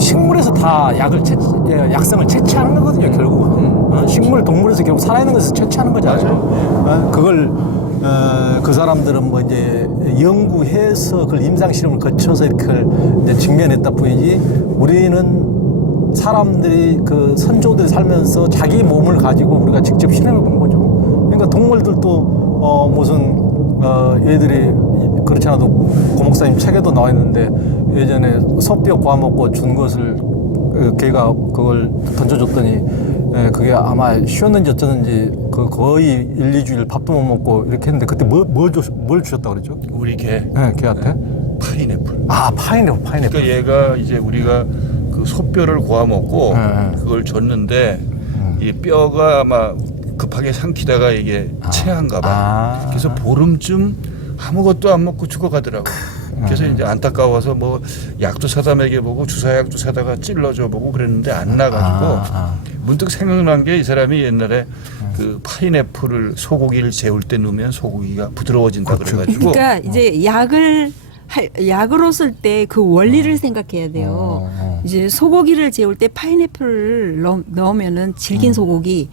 식물에서 다 약성을 채취하는 거거든요, 결국은. 식물, 동물에서 결국 살아있는 것에서 채취하는 거잖아요. 그걸, 그 사람들은 뭐 이제 연구해서 그걸 임상실험을 거쳐서 이렇게 이제 증명했다 뿐이지 우리는 사람들이 그 선조들이 살면서 자기 몸을 가지고 우리가 직접 실험해 본 거죠. 그러니까 동물들도 무슨 얘들이 그렇지 않아도 고 목사님 책에도 나와 있는데 예전에 소뼈 구워먹고 준 것을 걔가 그걸 던져줬더니 그게 아마 쉬었는지 어쩌는지 그 거의 1-2주일 밥도 못 먹고 이렇게 했는데 그때 뭘 주셨다고 그랬죠? 우리 개. 네, 걔한테? 파인애플. 아, 파인애플. 그러니까 얘가 이제 우리가 그 소뼈를 구워 먹고 그걸 줬는데 이 뼈가 아마 급하게 삼키다가 이게 체한가 봐. 그래서 보름쯤 아무것도 안 먹고 죽어가더라고. 그래서 이제 안타까워서 뭐 약도 사다 먹여보고 주사약도 사다가 찔러줘 보고 그랬는데 안 나가지고 문득 생각난 게 이 사람이 옛날에 그 파인애플을 소고기를 재울 때 넣으면 소고기가 부드러워진다 그래가지고. 그러니까 이제 약으로 쓸 때 그 원리를 생각해야 돼요. 이제 소고기를 재울 때 파인애플을 넣으면은 질긴 소고기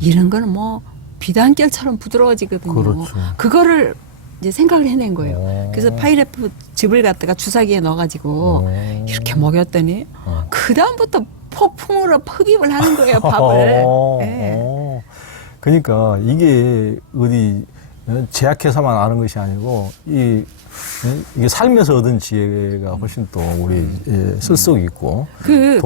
이런 거는 뭐 비단결처럼 부드러워지거든요. 그렇죠. 그거를 이제 생각을 해낸 거예요. 그래서 파인애플 즙을 갖다가 주사기에 넣어가지고 이렇게 먹였더니 그 다음부터 폭풍으로 흡입을 하는 거예요, 밥을. 네. 그러니까 이게 어디 제약회사만 아는 것이 아니고 이게 살면서 얻은 지혜가 훨씬 또 우리 쓸속 있고. 그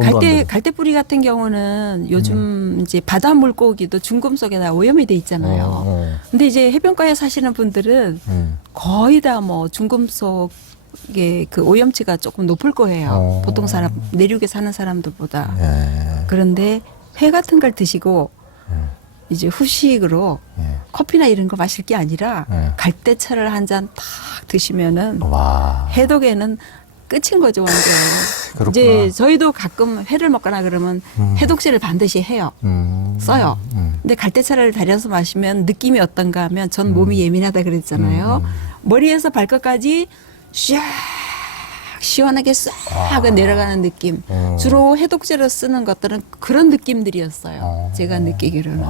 갈대뿌리 같은 경우는 요즘 이제 바다 물고기도 중금속에다 오염이 돼 있잖아요. 근데 이제 해변가에 사시는 분들은 거의 다 뭐 중금속의 그 오염치가 조금 높을 거예요. 보통 사람 내륙에 사는 사람들보다. 그런데 회 같은 걸 드시고 이제 후식으로 커피나 이런 거 마실 게 아니라 갈대차를 한 잔 탁 드시면은 해독에는 끝인 거죠, 완전. 그렇구나. 이제 저희도 가끔 회를 먹거나 그러면 해독제를 반드시 해요. 써요. 근데 갈대차를 달여서 마시면 느낌이 어떤가 하면 전 몸이 예민하다 그랬잖아요. 머리에서 발끝까지 샥 시원하게 싹 내려가는 느낌. 주로 해독제로 쓰는 것들은 그런 느낌들이었어요. 제가 느끼기로는.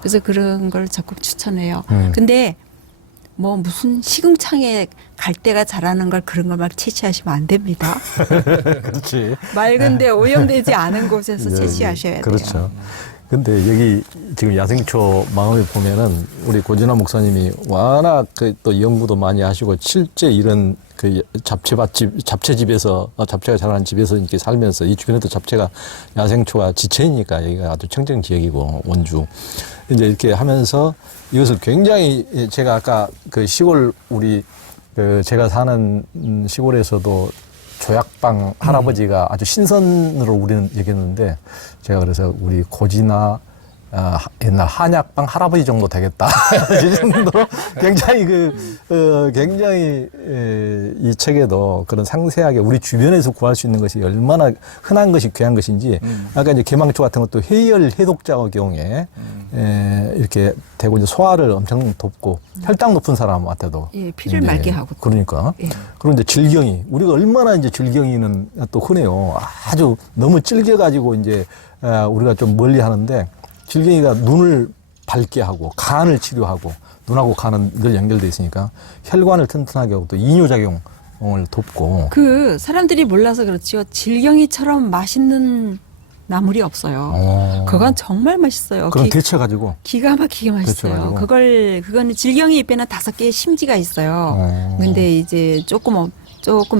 그래서 그런 걸 적극 추천해요. 근데 뭐 무슨 시궁창에 갈대가 자라는 걸 그런 걸 막 채취하시면 안 됩니다. 그렇지. 맑은데 오염되지 않은 곳에서 채취하셔야 돼요. 그렇죠. 근데 여기 지금 야생초 마음에 보면은 우리 고진아 목사님이 워낙 또 연구도 많이 하시고 실제 이런 그 잡채집에서 잡채가 자라는 집에서 이렇게 살면서 이 주변에도 잡채가 야생초가 지천이니까 여기가 아주 청정 지역이고 원주 이제 이렇게 하면서 이것을 굉장히 제가 아까 그 시골 우리 그 제가 사는 시골에서도 조약방 할아버지가 아주 신선으로 우리는 얘기했는데 제가 그래서 우리 고지나 옛날 한약방 할아버지 정도 되겠다. 이 정도로 굉장히 굉장히 이 책에도 그런 상세하게 우리 주변에서 구할 수 있는 것이 얼마나 흔한 것이 귀한 것인지 아까 이제 개망초 같은 것도 해열 해독자의 경우에 이렇게 되고 이제 소화를 엄청 돕고 혈당 높은 사람한테도 예, 피를 이제 맑게 하고. 그러니까 예. 그런데 질경이 우리가 얼마나 이제 질경이는 또 흔해요. 아주 너무 질겨가지고 이제 우리가 좀 멀리 하는데 질경이가 눈을 밝게 하고 간을 치료하고 눈하고 간은 늘 연결돼 있으니까 혈관을 튼튼하게 하고 또 이뇨작용을 돕고 그 사람들이 몰라서 그렇지요. 질경이처럼 맛있는 나물이 없어요. 그건 정말 맛있어요. 그런 데쳐가지고 기가 막히게 맛있어요. 데쳐가지고. 그거는 질경이 잎에는 5개의 심지가 있어요. 근데 이제 조금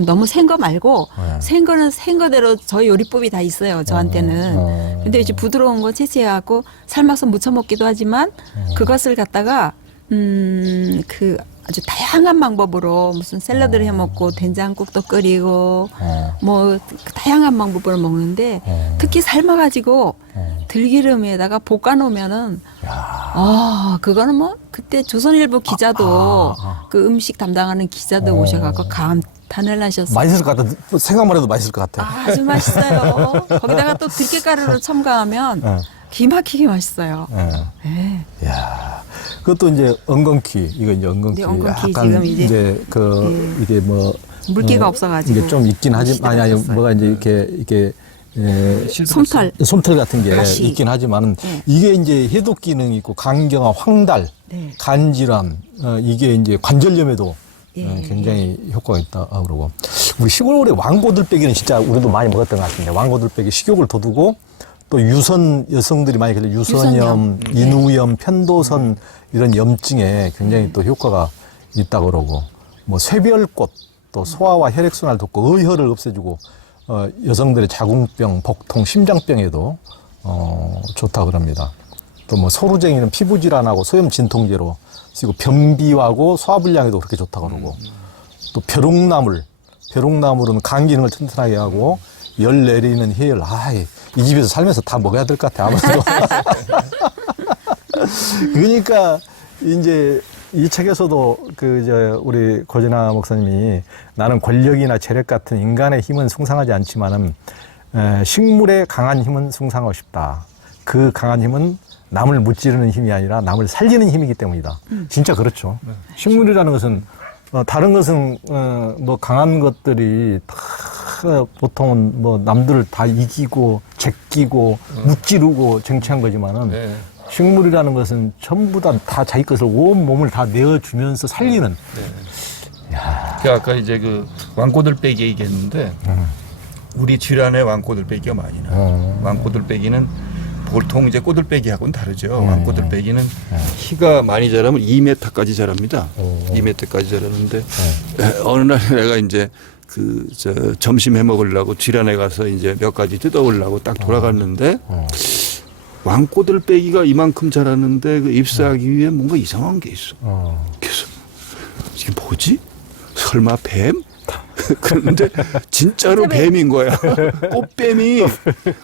너무 센 거 말고 센 거는 센 거대로 저희 요리법이 다 있어요. 저한테는. 근데 이제 부드러운 거 채취해갖고 삶아서 무쳐 먹기도 하지만 그것을 갖다가 그 아주 다양한 방법으로 무슨 샐러드를 해 먹고 된장국도 끓이고 뭐 다양한 방법으로 먹는데 특히 삶아가지고 들기름에다가 볶아 놓으면은 그거는 뭐 그때 조선일보 기자도 그 음식 담당하는 기자도 오셔갖고 감탄을 하셨어요. 맛있을 것 같아. 생각만 해도 맛있을 것 같아. 아주 맛있어요. 거기다가 또 들깨가루를 첨가하면 기막히게 맛있어요. 네. 야, 그것도 이제 엉겅퀴 이거 이제 엉겅퀴. 네, 엉겅퀴 약간 지금 이제 이게 뭐 물기가 없어가지고 이게 좀 있긴 하지만 아니 없어요. 뭐가 이제 이렇게 솜털 같은 게 가시. 있긴 하지만은 네. 이게 이제 해독 기능이 있고 간경화, 황달, 네. 간질환 이게 이제 관절염에도 예, 굉장히 효과가 있다 그러고 우리 시골에 왕고들빼기는 진짜 우리도 많이 먹었던 것 같은데 왕고들빼기 식욕을 돋우고 또 유선 여성들이 많이 걸려 유선염, 인후염, 편도선 이런 염증에 굉장히 또 효과가 있다 그러고 뭐 쇠별꽃 또 소화와 혈액순환을 돕고 의혈을 없애주고 여성들의 자궁병, 복통, 심장병에도 좋다 그럽니다. 또 뭐 소루쟁이는 피부 질환하고 소염 진통제로 쓰고 변비하고 소화불량에도 그렇게 좋다 그러고 또 벼룩나물은 간 기능을 튼튼하게 하고 열 내리는 해열. 이 집에서 살면서 다 먹어야 될 것 같아 아무래도. 그러니까 이제 이 책에서도 우리 고진아 목사님이 나는 권력이나 재력 같은 인간의 힘은 숭상하지 않지만은 식물의 강한 힘은 숭상하고 싶다. 그 강한 힘은 남을 무찌르는 힘이 아니라 남을 살리는 힘이기 때문이다. 진짜 그렇죠. 식물이라는 것은 다른 것은 뭐 강한 것들이 다 보통은 뭐 남들을 다 이기고 제끼고 무찌르고 쟁취한 거지만은 식물이라는 것은 전부 다 자기 것을 온 몸을 다 내어주면서 살리는. 그 아까 이제 그 왕꼬들빼기 얘기했는데 우리 질환에 왕꼬들빼기가 많이 나요. 왕꼬들빼기는 보통 이제 꼬들빼기하고는 다르죠. 왕꼬들빼기는 키가 많이 자라면 2m까지 자랍니다. 2m까지 자라는데 어느 날 내가 이제 점심 해 먹으려고 지란에 가서 이제 몇 가지 뜯어오려고 딱 돌아갔는데 왕꼬들빼기가 이만큼 자랐는데 그 입사하기 위해 뭔가 이상한 게 있어. 그래서 이게 뭐지? 설마 뱀? 그런데 진짜로 뱀인 거야. 꽃뱀이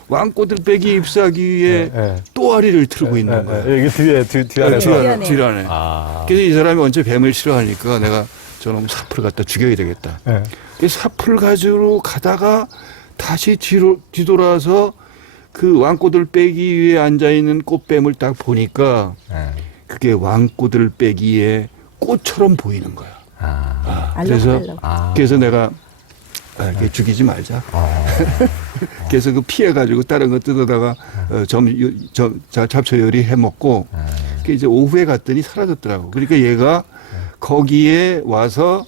왕꼬들빼기 입사하기 위해 또아리를 틀고 있는 거야. 여기 뒤안에. 뒤란에. 그래서 이 사람이 언제 뱀을 싫어하니까 내가 저놈 사풀을 갖다 죽여야 되겠다. 그래서 사풀 가지러 가다가 다시 뒤돌아서 그 왕꼬들빼기 위에 앉아있는 꽃뱀을 딱 보니까 그게 왕꼬들빼기의 꽃처럼 보이는 거야. 그래서 내가 죽이지 말자. 그래서 그 피해가지고 다른 거 뜯어다가 잡초 요리 해 먹고 이제 오후에 갔더니 사라졌더라고. 그러니까 얘가 거기에 와서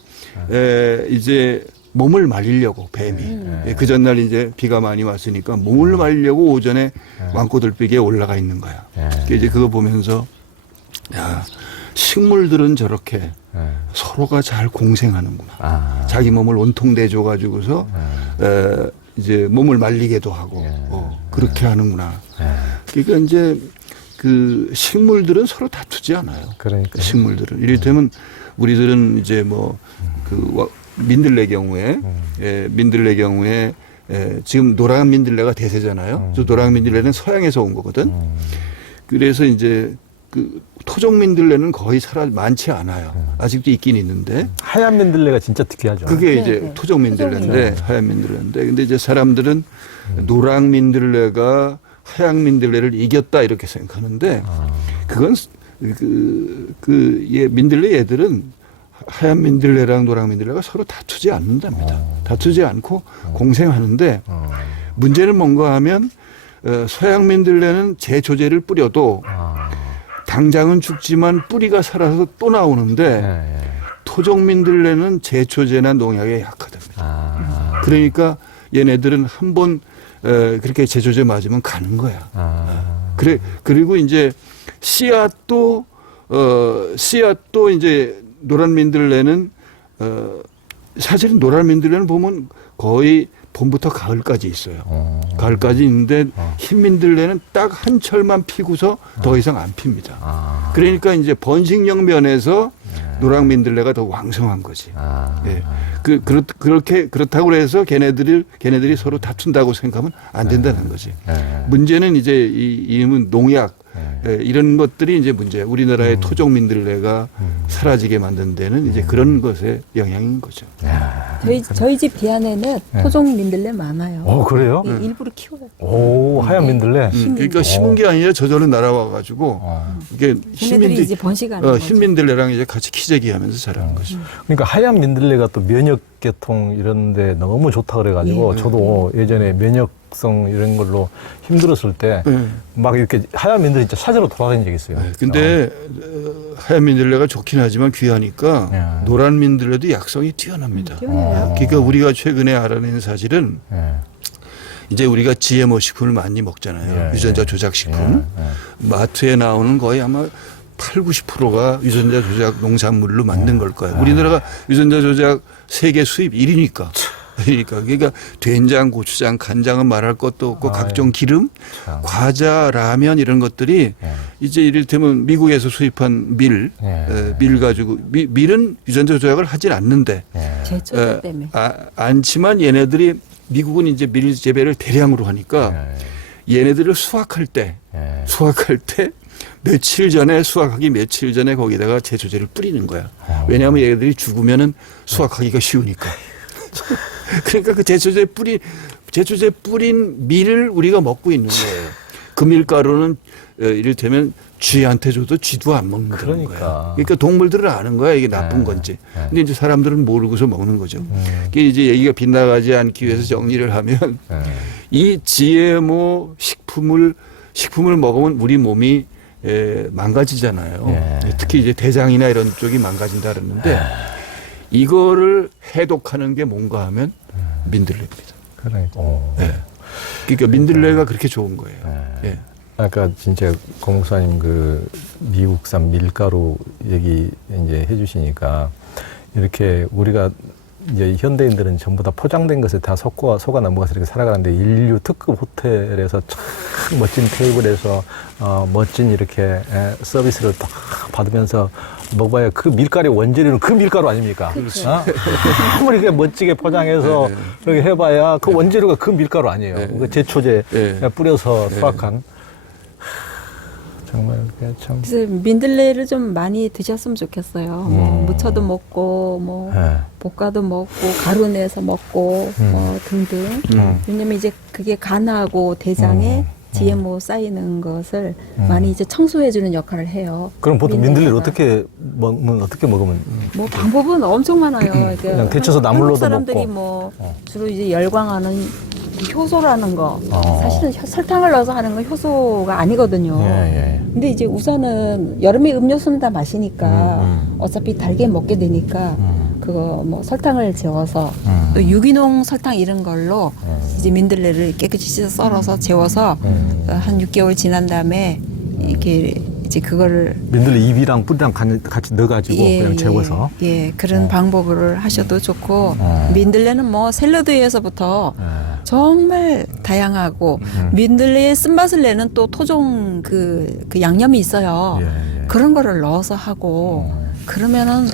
이제 몸을 말리려고 뱀이 그 전날 이제 비가 많이 왔으니까 몸을 말리려고 오전에 왕꼬들빼기에 올라가 있는 거야. 이제 그거 보면서 야, 식물들은 저렇게 서로가 잘 공생하는구나. 자기 몸을 온통 내줘 가지고서 이제 몸을 말리게도 하고 그렇게 하는구나. 그러니까 이제 그 식물들은 서로 다투지 않아요. 그러니까 식물들은 이를테면 우리들은 이제 뭐 그 민들레 경우에 지금 노랑 민들레가 대세잖아요. 저 노랑 민들레는 서양에서 온 거거든. 그래서 이제 그 토종 민들레는 거의 많지 않아요. 아직도 있긴 있는데 하얀 민들레가 진짜 특이하죠. 그게 네, 이제 네. 토종 민들레인데 토종이죠. 하얀 민들레인데 근데 이제 사람들은 노랑 민들레가 하얀 민들레를 이겼다 이렇게 생각하는데 그건 민들레 얘들은 하얀 민들레랑 노랑 민들레가 서로 다투지 않는답니다. 다투지 않고 공생하는데 문제는 뭔가 하면 서양 민들레는 제초제를 뿌려도 당장은 죽지만 뿌리가 살아서 또 나오는데 토종 민들레는 제초제나 농약에 약하답니다. 그러니까 얘네들은 한번 그렇게 제초제 맞으면 가는 거야. 그리고 이제 씨앗도 이제 노란 민들레는 사실은 노란 민들레는 보면 거의 봄부터 가을까지 있어요. 가을까지 있는데 흰 민들레는 딱 한 철만 피고서 더 이상 안 핍니다. 그러니까 이제 번식력 면에서 노랑 민들레가 더 왕성한 거지. 예. 그렇다고 해서 걔네들이 서로 다툰다고 생각하면 안 된다는 거지. 문제는 이제 이름은 농약 이런 것들이 이제 문제예요. 우리나라의 토종 민들레가 사라지게 만든 데는 이제 그런 것의 영향인 거죠. 저희 집 뒤안에는 토종 민들레 많아요. 그래요? 예, 일부러 키워요. 오, 하얀 민들레. 그러니까 심은 게 아니라 저절로 날아와가지고 이게 걔네들이 이제 번식하는 거죠. 흰민들레랑 이제 같이 키재기하면서 자라는 거죠. 그러니까 하얀 민들레가 또 면역계통 이런데 너무 좋다 그래가지고 저도 예전에 면역성 이런 걸로 힘들었을 때 막 이렇게 하얀 민들레 진짜 찾으러 돌아다닌 적이 있어요. 근데 하얀 민들레가 좋긴 하지만 귀하니까 노란 민들레도 약성이 뛰어납니다. 그러니까 우리가 최근에 알아낸 사실은 이제 우리가 GMO 식품을 많이 먹잖아요. 유전자 조작 식품. 마트에 나오는 거의 아마 8, 90%가 유전자 조작 농산물로 만든 걸 거예요. 우리나라가 유전자 조작 세계 수입 1위니까. 그러니까 된장, 고추장, 간장은 말할 것도 없고 각종 기름, 과자, 라면 이런 것들이 이제 이를테면 미국에서 수입한 밀 가지고 밀은 유전자 조작을 하진 않는데 제초제 때문에. 않지만 얘네들이 미국은 이제 밀 재배를 대량으로 하니까 얘네들을 수확할 때 수확하기 며칠 전에 거기다가 제초제를 뿌리는 거야. 왜냐하면 얘네들이 죽으면은 수확하기가 쉬우니까. 그러니까 그 제초제 뿌린 밀을 우리가 먹고 있는 거예요. 그 밀가루는 이를테면 쥐한테 줘도 쥐도 안 먹는다는 거야. 그러니까 동물들은 아는 거야 이게 나쁜 건지. 근데 이제 사람들은 모르고서 먹는 거죠. 그게 이제 얘기가 빗나가지 않기 위해서 정리를 하면 이 GMO 식품을 먹으면 우리 몸이 망가지잖아요. 특히 이제 대장이나 이런 쪽이 망가진다 그러는데 이거를 해독하는 게 뭔가 하면 민들레입니다. 그러니까 민들레가 그렇게 좋은 거예요. 아까 진짜 고 목사님 그 미국산 밀가루 얘기 이제 해주시니까 이렇게 우리가 이제 현대인들은 전부 다 포장된 것에 다 속아 넘어가서 이렇게 살아가는데 인류 특급 호텔에서 참 멋진 테이블에서 멋진 이렇게 서비스를 딱 받으면서 먹어봐야 그 밀가루 원재료는 그 밀가루 아닙니까? 아무리 이렇게 멋지게 포장해서 그렇게 해봐야 그 원재료가 그 밀가루 아니에요. 그 제초제 뿌려서 수확한. 정말 참. 그래서 민들레를 좀 많이 드셨으면 좋겠어요. 뭐 무쳐도 먹고, 뭐 볶아도 먹고, 가루 내서 먹고, 등등. 왜냐면 이제 그게 간하고 대장에 GMO 쌓이는 것을 많이 이제 청소해주는 역할을 해요. 그럼 보통 민들레를 민들레가. 어떻게 먹으면? 뭐 방법은 엄청 많아요. 그냥 데쳐서 나물로도 한국 사람들이 먹고. 뭐 주로 이제 열광하는 효소라는 거. 사실은 설탕을 넣어서 하는 건 효소가 아니거든요. 근데 이제 우선은 여름에 음료수는 다 마시니까 어차피 달게 먹게 되니까 그거 뭐 설탕을 재워서 또 유기농 설탕 이런 걸로 이제 민들레를 깨끗이 씻어 썰어서 재워서 한 6개월 지난 다음에 이렇게 이제 그거를 민들레 잎이랑 뿌리랑 같이 넣어가지고 그냥 재워서. 그런 방법을 하셔도 좋고 민들레는 뭐 샐러드에서부터 정말 다양하고 민들레의 쓴맛을 내는 또 토종 그 양념이 있어요. 그런 거를 넣어서 하고 그러면은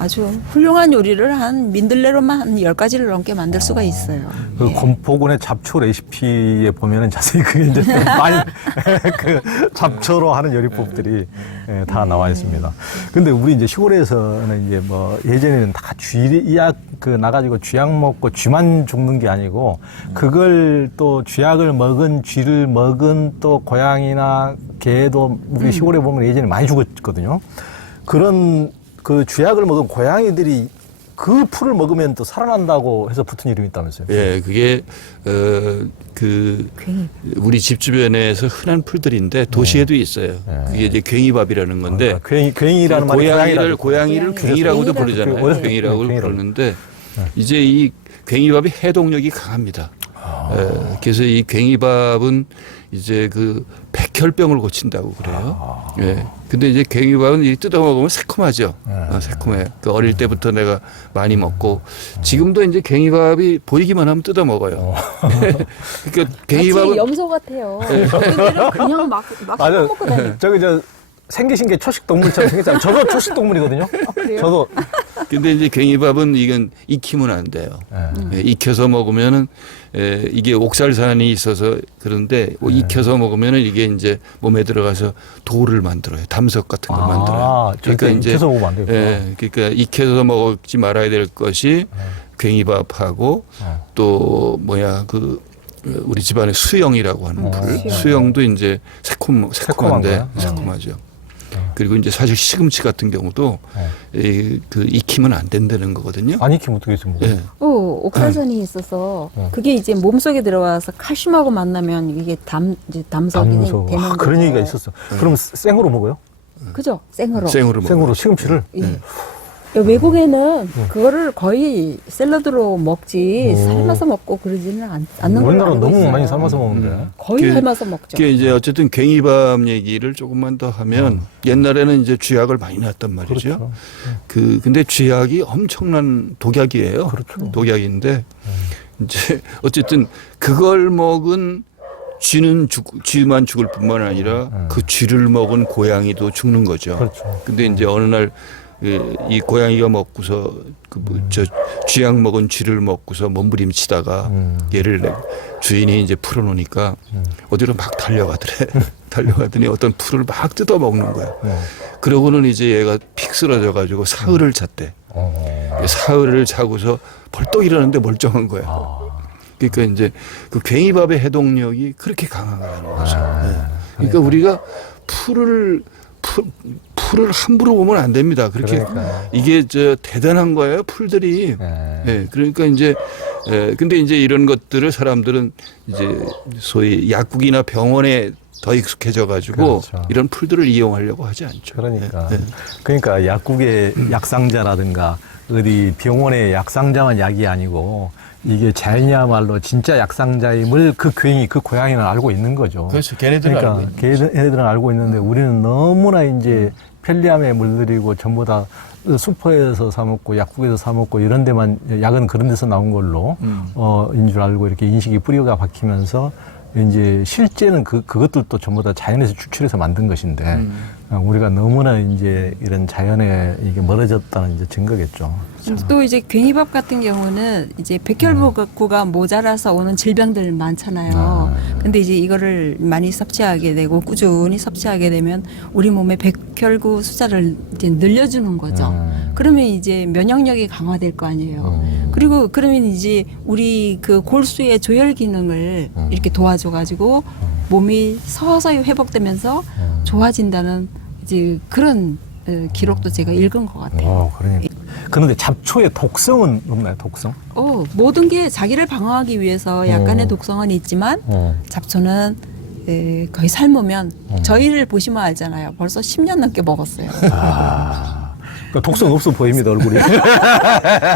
아주 훌륭한 요리를 한 민들레로만 한 10가지를 넘게 만들 수가 있어요. 그 예. 권포군의 잡초 레시피에 보면은 자세히 그게 이제 많이 그 잡초로 하는 요리법들이 다 나와 있습니다. 근데 우리 이제 시골에서는 이제 뭐 예전에는 다 쥐약 그 나가지고 쥐약 먹고 쥐만 죽는 게 아니고 그걸 또 쥐약을 먹은 쥐를 먹은 또 고양이나 개도 우리 시골에 보면 예전에 많이 죽었거든요. 그런 그 쥐약을 먹은 고양이들이 그 풀을 먹으면 또 살아난다고 해서 붙은 이름이 있다면서요? 예, 그게 그 우리 집 주변에서 흔한 풀들인데 도시에도 있어요. 그게 이제 괭이밥이라는 건데 괭이라는 말이 고양이를 괭이라고도 부르잖아요. 그래서 괭이라고 괭이라고. 부르는데 이제 이 괭이밥이 해독력이 강합니다. 그래서 이 괭이밥은 이제 그 백혈병을 고친다고 그래요. 예. 근데 이제 괭이밥은 이 뜯어 먹으면 새콤하죠. 새콤해. 그 어릴 때부터 내가 많이 먹고 지금도 이제 괭이밥이 보이기만 하면 뜯어 먹어요. 그러니까 마치 괭이밥은 염소 같아요. 어른들은 그냥 막 맞아. 먹고 다니. 저기 저 생기신 게 초식 동물처럼 생겼잖아요. 저도 초식 동물이거든요. 저도 근데 이제 괭이밥은 이건 익히면 안 돼요. 예, 익혀서 먹으면은 이게 옥살산이 있어서 그런데 익혀서 먹으면은 이게 이제 몸에 들어가서 돌을 만들어요. 담석 같은 걸 만들어요. 절대 익혀서 먹으면 안 되겠구나. 예, 그러니까 익혀서 먹지 말아야 될 것이 괭이밥하고 또 뭐야 그 우리 집안에 수영이라고 하는 풀. 수영도 이제 새콤한데 새콤하죠. 그리고 이제 사실 시금치 같은 경우도 그 익히면 안 된다는 거거든요. 안 익히면 어떻게 해서 먹어요? 예. 옥살산이 있어서 그게 이제 몸속에 들어와서 칼슘하고 만나면 이게 이제 담석이 담소. 되는 그런 거죠. 얘기가 있었어. 그럼 생으로 먹어요? 그죠? 생으로. 생으로 먹어요. 생으로 시금치를? 예. 외국에는 그거를 거의 샐러드로 먹지 삶아서 먹고 그러지는 않는 걸로 우리나라 알고 너무 있어요. 많이 삶아서 먹는데. 거의 그게- 삶아서 먹죠. 그게 이제 어쨌든 괭이밥 얘기를 조금만 더 하면 옛날에는 이제 쥐약을 많이 놨단 말이죠. 그렇죠. 근데 쥐약이 엄청난 독약이에요. 그렇죠. 독약인데 이제 어쨌든 그걸 먹은 쥐만 죽을 뿐만 아니라 그 쥐를 먹은 고양이도 죽는 거죠. 그렇죠. 근데 이제 어느 날 이 고양이가 먹고서 저 쥐약 먹은 쥐를 먹고서 몸부림치다가 얘를 주인이 이제 풀어놓으니까 어디로 막 달려가더래. 달려가더니 어떤 풀을 막 뜯어 먹는 거야. 그러고는 이제 얘가 픽 쓰러져 가지고 사흘을 잤대. 사흘을 자고서 벌떡 일어났는데 멀쩡한 거야. 그러니까 이제 그 괭이밥의 해독력이 그렇게 강하다는 거죠. 그러니까 우리가 풀을 함부로 보면 안 됩니다. 그렇게 이게 저 대단한 거예요. 풀들이. 예. 그러니까 이제 근데 이제 이런 것들을 사람들은 이제 소위 약국이나 병원에 더 익숙해져 가지고 그렇죠. 이런 풀들을 이용하려고 하지 않죠. 그러니까. 예. 그러니까 약국의 약상자라든가 어디 병원의 약상자만 약이 아니고 이게 자연이야말로 진짜 약상자임을 그 고양이는 알고 있는 거죠. 그렇죠. 걔네들은 그러니까 알고 있는 걔네들은 알고 있는데 우리는 너무나 이제 편리함에 물들이고 전부 다 슈퍼에서 사 먹고 약국에서 사 먹고 이런 데만 약은 그런 데서 나온 걸로 인 줄 알고 이렇게 인식이 뿌리가 박히면서 이제 실제는 그것들도 전부 다 자연에서 추출해서 만든 것인데 우리가 너무나 이제 이런 자연에 이게 멀어졌다는 이제 증거겠죠. 또 이제 괭이밥 같은 경우는 이제 백혈구가 모자라서 오는 질병들 많잖아요. 근데 이제 이거를 많이 섭취하게 되고 꾸준히 섭취하게 되면 우리 몸의 백혈구 숫자를 이제 늘려주는 거죠. 그러면 이제 면역력이 강화될 거 아니에요. 그리고 그러면 이제 우리 그 골수의 조혈 기능을 이렇게 도와줘가지고 몸이 서서히 회복되면서 좋아진다는 이제 그런 기록도 제가 읽은 것 같아요. 그러니까. 그런데 잡초의 독성은 없나요? 독성? 모든 게 자기를 방어하기 위해서 약간의 독성은 있지만 잡초는 거의 삶으면 저희를 보시면 알잖아요. 벌써 10년 넘게 먹었어요. 그러니까 독성 없어 보입니다, 얼굴이.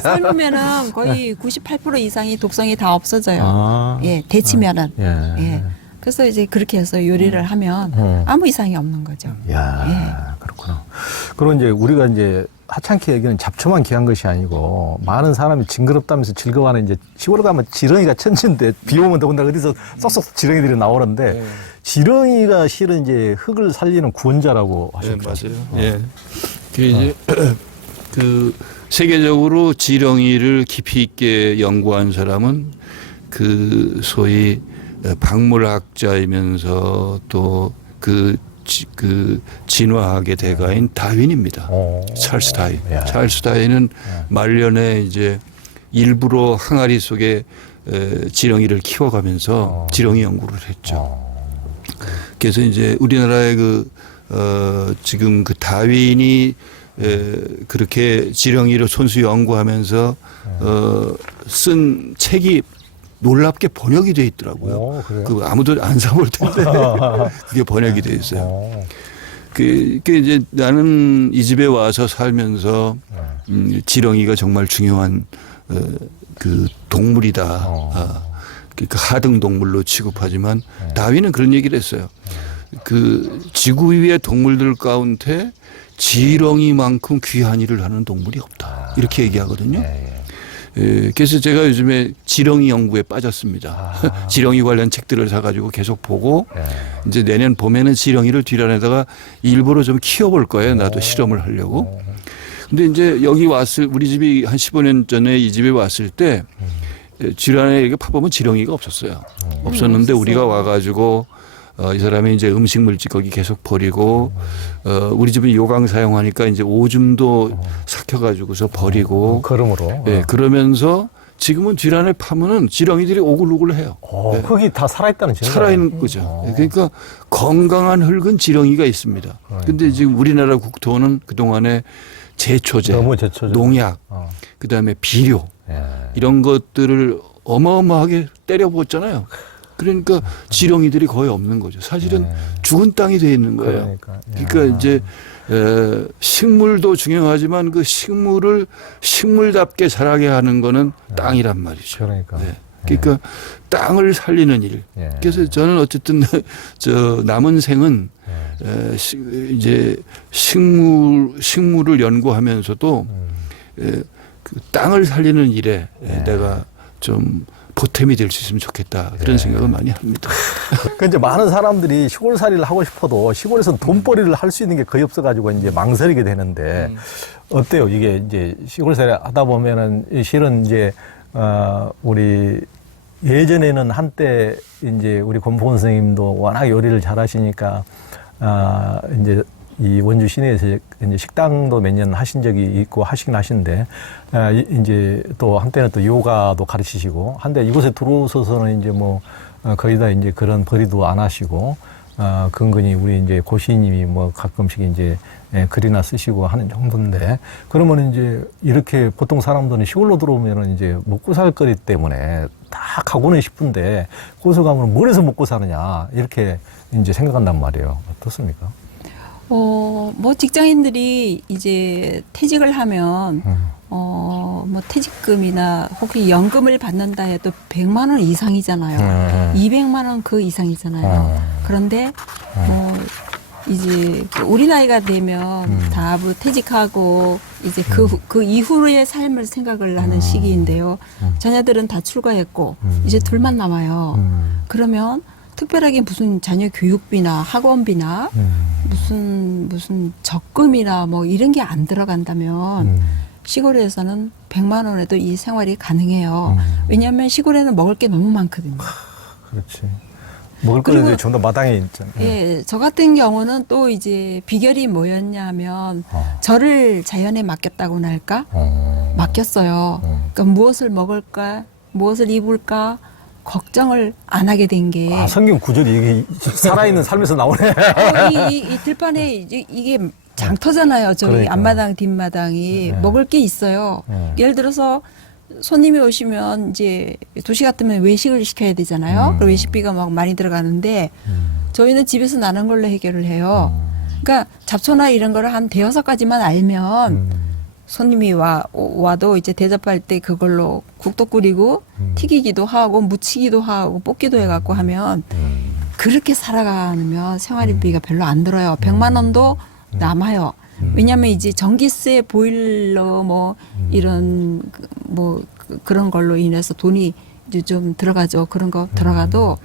삶으면은 거의 98% 이상이 독성이 다 없어져요. 아. 예, 데치면은. 예. 예. 그래서 이제 그렇게 해서 요리를 하면 아무 이상이 없는 거죠. 야, 그렇구나. 그리고 이제 우리가 이제 하찮게 얘기는 잡초만 귀한 것이 아니고 많은 사람이 징그럽다면서 즐거워하는 이제 시골에 가면 지렁이가 천지인데 비 오면 더군다나 어디서 쏙쏙 지렁이들이 나오는데 지렁이가 실은 이제 흙을 살리는 구원자라고 예, 하셨죠. 맞아요. 예. 그 이제 그 세계적으로 지렁이를 깊이 있게 연구한 사람은 그 소위 박물학자이면서 또 그 진화학의 대가인 다윈입니다. 찰스 다윈. 찰스 다윈은 말년에 이제 일부러 항아리 속에 지렁이를 키워가면서 지렁이 연구를 했죠. 그래서 이제 우리나라의 지금 그 다윈이 그렇게 지렁이를 손수 연구하면서 쓴 책이 놀랍게 번역이 돼 있더라고요. 그 아무도 안 사볼 텐데 그게 번역이 돼 있어요. 그 이제 나는 이 집에 와서 살면서 지렁이가 정말 중요한 그 동물이다. 그러니까 하등 동물로 취급하지만 다윈은 그런 얘기를 했어요. 그 지구 위의 동물들 가운데 지렁이만큼 귀한 일을 하는 동물이 없다. 이렇게 얘기하거든요. 그래서 제가 요즘에 지렁이 연구에 빠졌습니다. 지렁이 관련 책들을 사가지고 계속 보고 이제 내년 봄에는 지렁이를 뒷안에다가 일부러 좀 키워볼 거예요. 나도 실험을 하려고. 근데 이제 여기 우리 집이 한 15년 전에 이 집에 왔을 때 뒷안에 이렇게 파보면 지렁이가 없었어요. 없었는데 우리가 와가지고 이 사람이 이제 음식 물질 거기 계속 버리고 우리 집은 요강 사용하니까 이제 오줌도 삭혀가지고서 버리고 걸음으로. 네, 그러면서 지금은 뒷안에 파면은 지렁이들이 오글오글해요. 네. 흙이 다 살아있다는 증거. 살아있는 거죠. 그러니까 건강한 흙은 지렁이가 있습니다. 근데 지금 우리나라 국토는 그동안에 제초제, 너무 제초제. 농약, 그다음에 비료 이런 것들을 어마어마하게 때려부었잖아요. 그러니까 지렁이들이 거의 없는 거죠. 사실은 죽은 땅이 돼 있는 거예요. 그러니까 이제 식물도 중요하지만 그 식물을 식물답게 자라게 하는 거는 땅이란 말이죠. 그러니까. 네. 그러니까 땅을 살리는 일. 그래서 저는 어쨌든 저 남은 생은 이제 식물을 연구하면서도 그 땅을 살리는 일에 내가 좀 보탬이 될 수 있으면 좋겠다. 그런 생각을 많이 합니다. 그 이제 많은 사람들이 시골살이를 하고 싶어도 시골에서 돈벌이를 할 수 있는 게 거의 없어가지고 이제 망설이게 되는데 어때요? 이게 이제 시골살이 하다 보면은 실은 이제 우리 예전에는 한때 이제 우리 권포원 선생님도 워낙 요리를 잘하시니까 이제 이 원주 시내에서 이제 식당도 몇 년 하신 적이 있고 하시긴 하신데, 이제 또 한때는 또 요가도 가르치시고, 한때 이곳에 들어오셔서는 이제 뭐, 거의 다 이제 그런 벌이도 안 하시고, 근근히 우리 이제 고시님이 뭐 가끔씩 이제 글이나 쓰시고 하는 정도인데, 그러면 이제 이렇게 보통 사람들은 시골로 들어오면은 이제 먹고 살 거리 때문에 다 가고는 싶은데, 거기서 가면 뭘 해서 먹고 사느냐, 이렇게 이제 생각한단 말이에요. 어떻습니까? 뭐 직장인들이 이제 퇴직을 하면 뭐 퇴직금이나 혹시 연금을 받는다 해도 100만 원 이상이잖아요. 200만 원 그 이상이잖아요. 그런데 뭐 이제 우리 나이가 되면 다 뭐 퇴직하고 이제 그 이후의 삶을 생각을 하는 시기인데요. 자녀들은 다 출가했고 이제 둘만 남아요. 그러면 특별하게 무슨 자녀 교육비나 학원비나 무슨 적금이나 뭐 이런 게 안 들어간다면 시골에서는 100만 원에도 이 생활이 가능해요. 왜냐하면 시골에는 먹을 게 너무 많거든요. 그렇지. 먹을 거는 좀 더 마당에 있잖아요. 예, 저 같은 경우는 또 이제 비결이 뭐였냐면 저를 자연에 맡겼다고나 할까? 맡겼어요. 그러니까 무엇을 먹을까? 무엇을 입을까? 걱정을 안 하게 된 게. 성경 구절이 이게 살아있는 삶에서 나오네. 이 들판에 이게 장터잖아요. 저희 그러니까. 앞마당, 뒷마당이. 먹을 게 있어요. 예를 들어서 손님이 오시면 이제 도시 같으면 외식을 시켜야 되잖아요. 그럼 외식비가 막 많이 들어가는데 저희는 집에서 나는 걸로 해결을 해요. 그러니까 잡초나 이런 거를 한 대여섯 가지만 알면 손님이 와도 이제 대접할 때 그걸로 국도 끓이고 튀기기도 하고 무치기도 하고 볶기도 해갖고 하면 그렇게 살아가면 생활비가 별로 안 들어요. 100만 원도 남아요. 왜냐하면 이제 전기세, 보일러 뭐 이런 뭐 그런 걸로 인해서 돈이 이제 좀 들어가죠. 그런 거 들어가도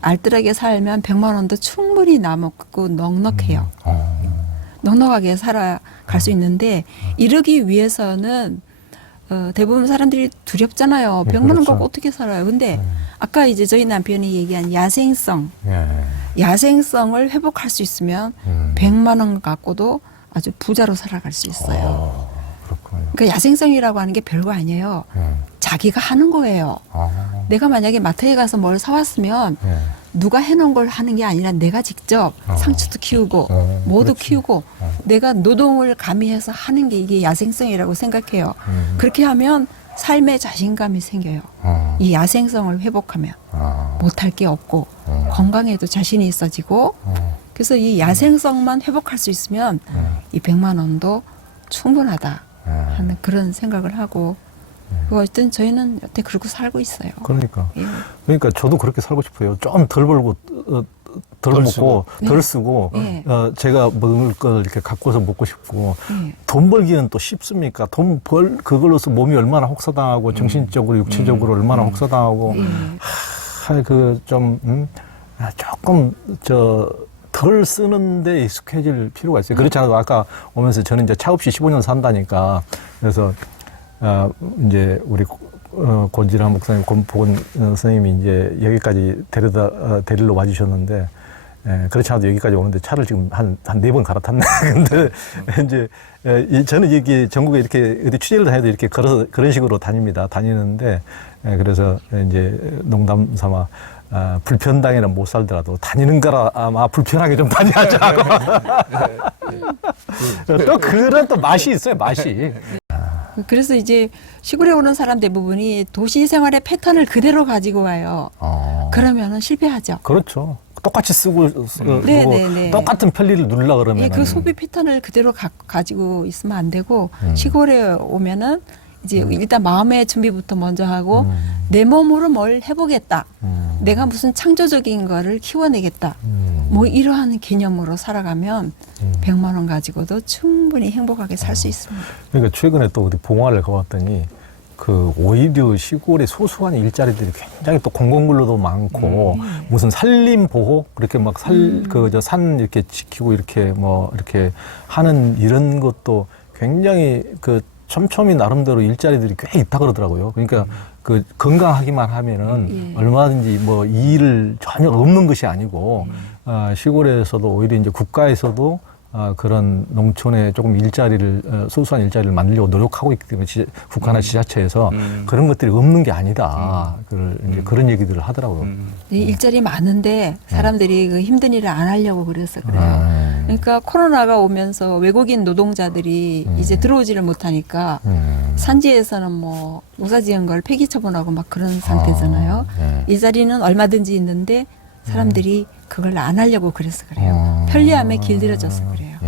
알뜰하게 살면 100만 원도 충분히 남았고 넉넉해요. 넉넉하게 살아갈 수 있는데 이러기 위해서는 대부분 사람들이 두렵잖아요. 100만 원 그렇죠. 갖고 어떻게 살아요? 근데 아까 이제 저희 남편이 얘기한 야생성, 예. 야생성을 회복할 수 있으면 100만 원 갖고도 아주 부자로 살아갈 수 있어요. 그렇군요. 그러니까 야생성이라고 하는 게 별거 아니에요. 자기가 하는 거예요. 내가 만약에 마트에 가서 뭘 사왔으면 예. 누가 해놓은 걸 하는 게 아니라 내가 직접 상추도 키우고 뭐도 그렇지. 키우고 내가 노동을 가미해서 하는 게 이게 야생성이라고 생각해요. 그렇게 하면 삶에 자신감이 생겨요. 이 야생성을 회복하면 못할 게 없고 건강에도 자신이 있어지고 그래서 이 야생성만 회복할 수 있으면 이 100만 원도 충분하다 하는 그런 생각을 하고 어쨌든 저희는 여태 그러고 살고 있어요. 그러니까. 예. 그러니까 저도 그렇게 살고 싶어요. 좀 덜 벌고, 덜 먹고, 쓰고. 덜 쓰고, 네. 제가 먹을 걸 이렇게 갖고서 먹고 싶고, 네. 돈 벌기는 또 쉽습니까? 그걸로서 몸이 얼마나 혹사당하고, 정신적으로, 육체적으로 얼마나 혹사당하고, 조금, 덜 쓰는데 익숙해질 필요가 있어요. 그렇지 않아도 아까 오면서 저는 이제 차 없이 15년 산다니까, 그래서, 이제 우리 권진아 목사님, 권복은 선생님이 이제 여기까지 데리러 와주셨는데, 그렇지 않아도 여기까지 오는데 차를 지금 한 4번 갈아탔네. 근데 이제 저는 여기 전국에 이렇게 어디 취재를 해도 이렇게 그런 식으로 다니는데, 그래서 이제 농담 삼아 불편당에는 못 살더라도 다니는 거라 아마 불편하게 좀 다녀야자고. 또 그런 또 맛이 있어요, 맛이. 그래서 이제 시골에 오는 사람 대부분이 도시 생활의 패턴을 그대로 가지고 와요. 그러면은 실패하죠. 그렇죠. 똑같이 쓰고 네네네. 똑같은 편리를 누리려고 그러면 예, 그 소비 패턴을 그대로 가지고 있으면 안 되고 시골에 오면은 이제 일단 마음의 준비부터 먼저 하고 내 몸으로 뭘 해보겠다. 내가 무슨 창조적인 거를 키워내겠다. 뭐 이러한 개념으로 살아가면 100만 원 가지고도 충분히 행복하게 살 수 있습니다. 그러니까 최근에 또 어디 봉화를 가봤더니 그 오히려 시골의 소소한 일자리들이 굉장히 또 공공근로도 많고 무슨 산림 보호 그렇게 막 산 이렇게 지키고 이렇게 뭐 이렇게 하는 이런 것도 굉장히 그 촘촘히 나름대로 일자리들이 꽤 있다 그러더라고요. 그러니까 그 건강하기만 하면은 얼마든지 뭐 일을 전혀 없는 것이 아니고 시골에서도 오히려 이제 국가에서도 그런 농촌에 조금 일자리를 소소한 일자리를 만들려고 노력하고 있기 때문에 국가나 지자체에서 그런 것들이 없는 게 아니다. 이제 그런 얘기들을 하더라고요. 이 일자리 많은데 사람들이 그 힘든 일을 안 하려고 그래서 그래요. 그러니까 코로나가 오면서 외국인 노동자들이 이제 들어오지를 못하니까 산지에서는 뭐 농사지은 걸 폐기 처분하고 막 그런 상태잖아요. 일자리는 얼마든지 있는데 사람들이 그걸 안 하려고 그래서 그래요. 편리함에 길들여져서 그래요.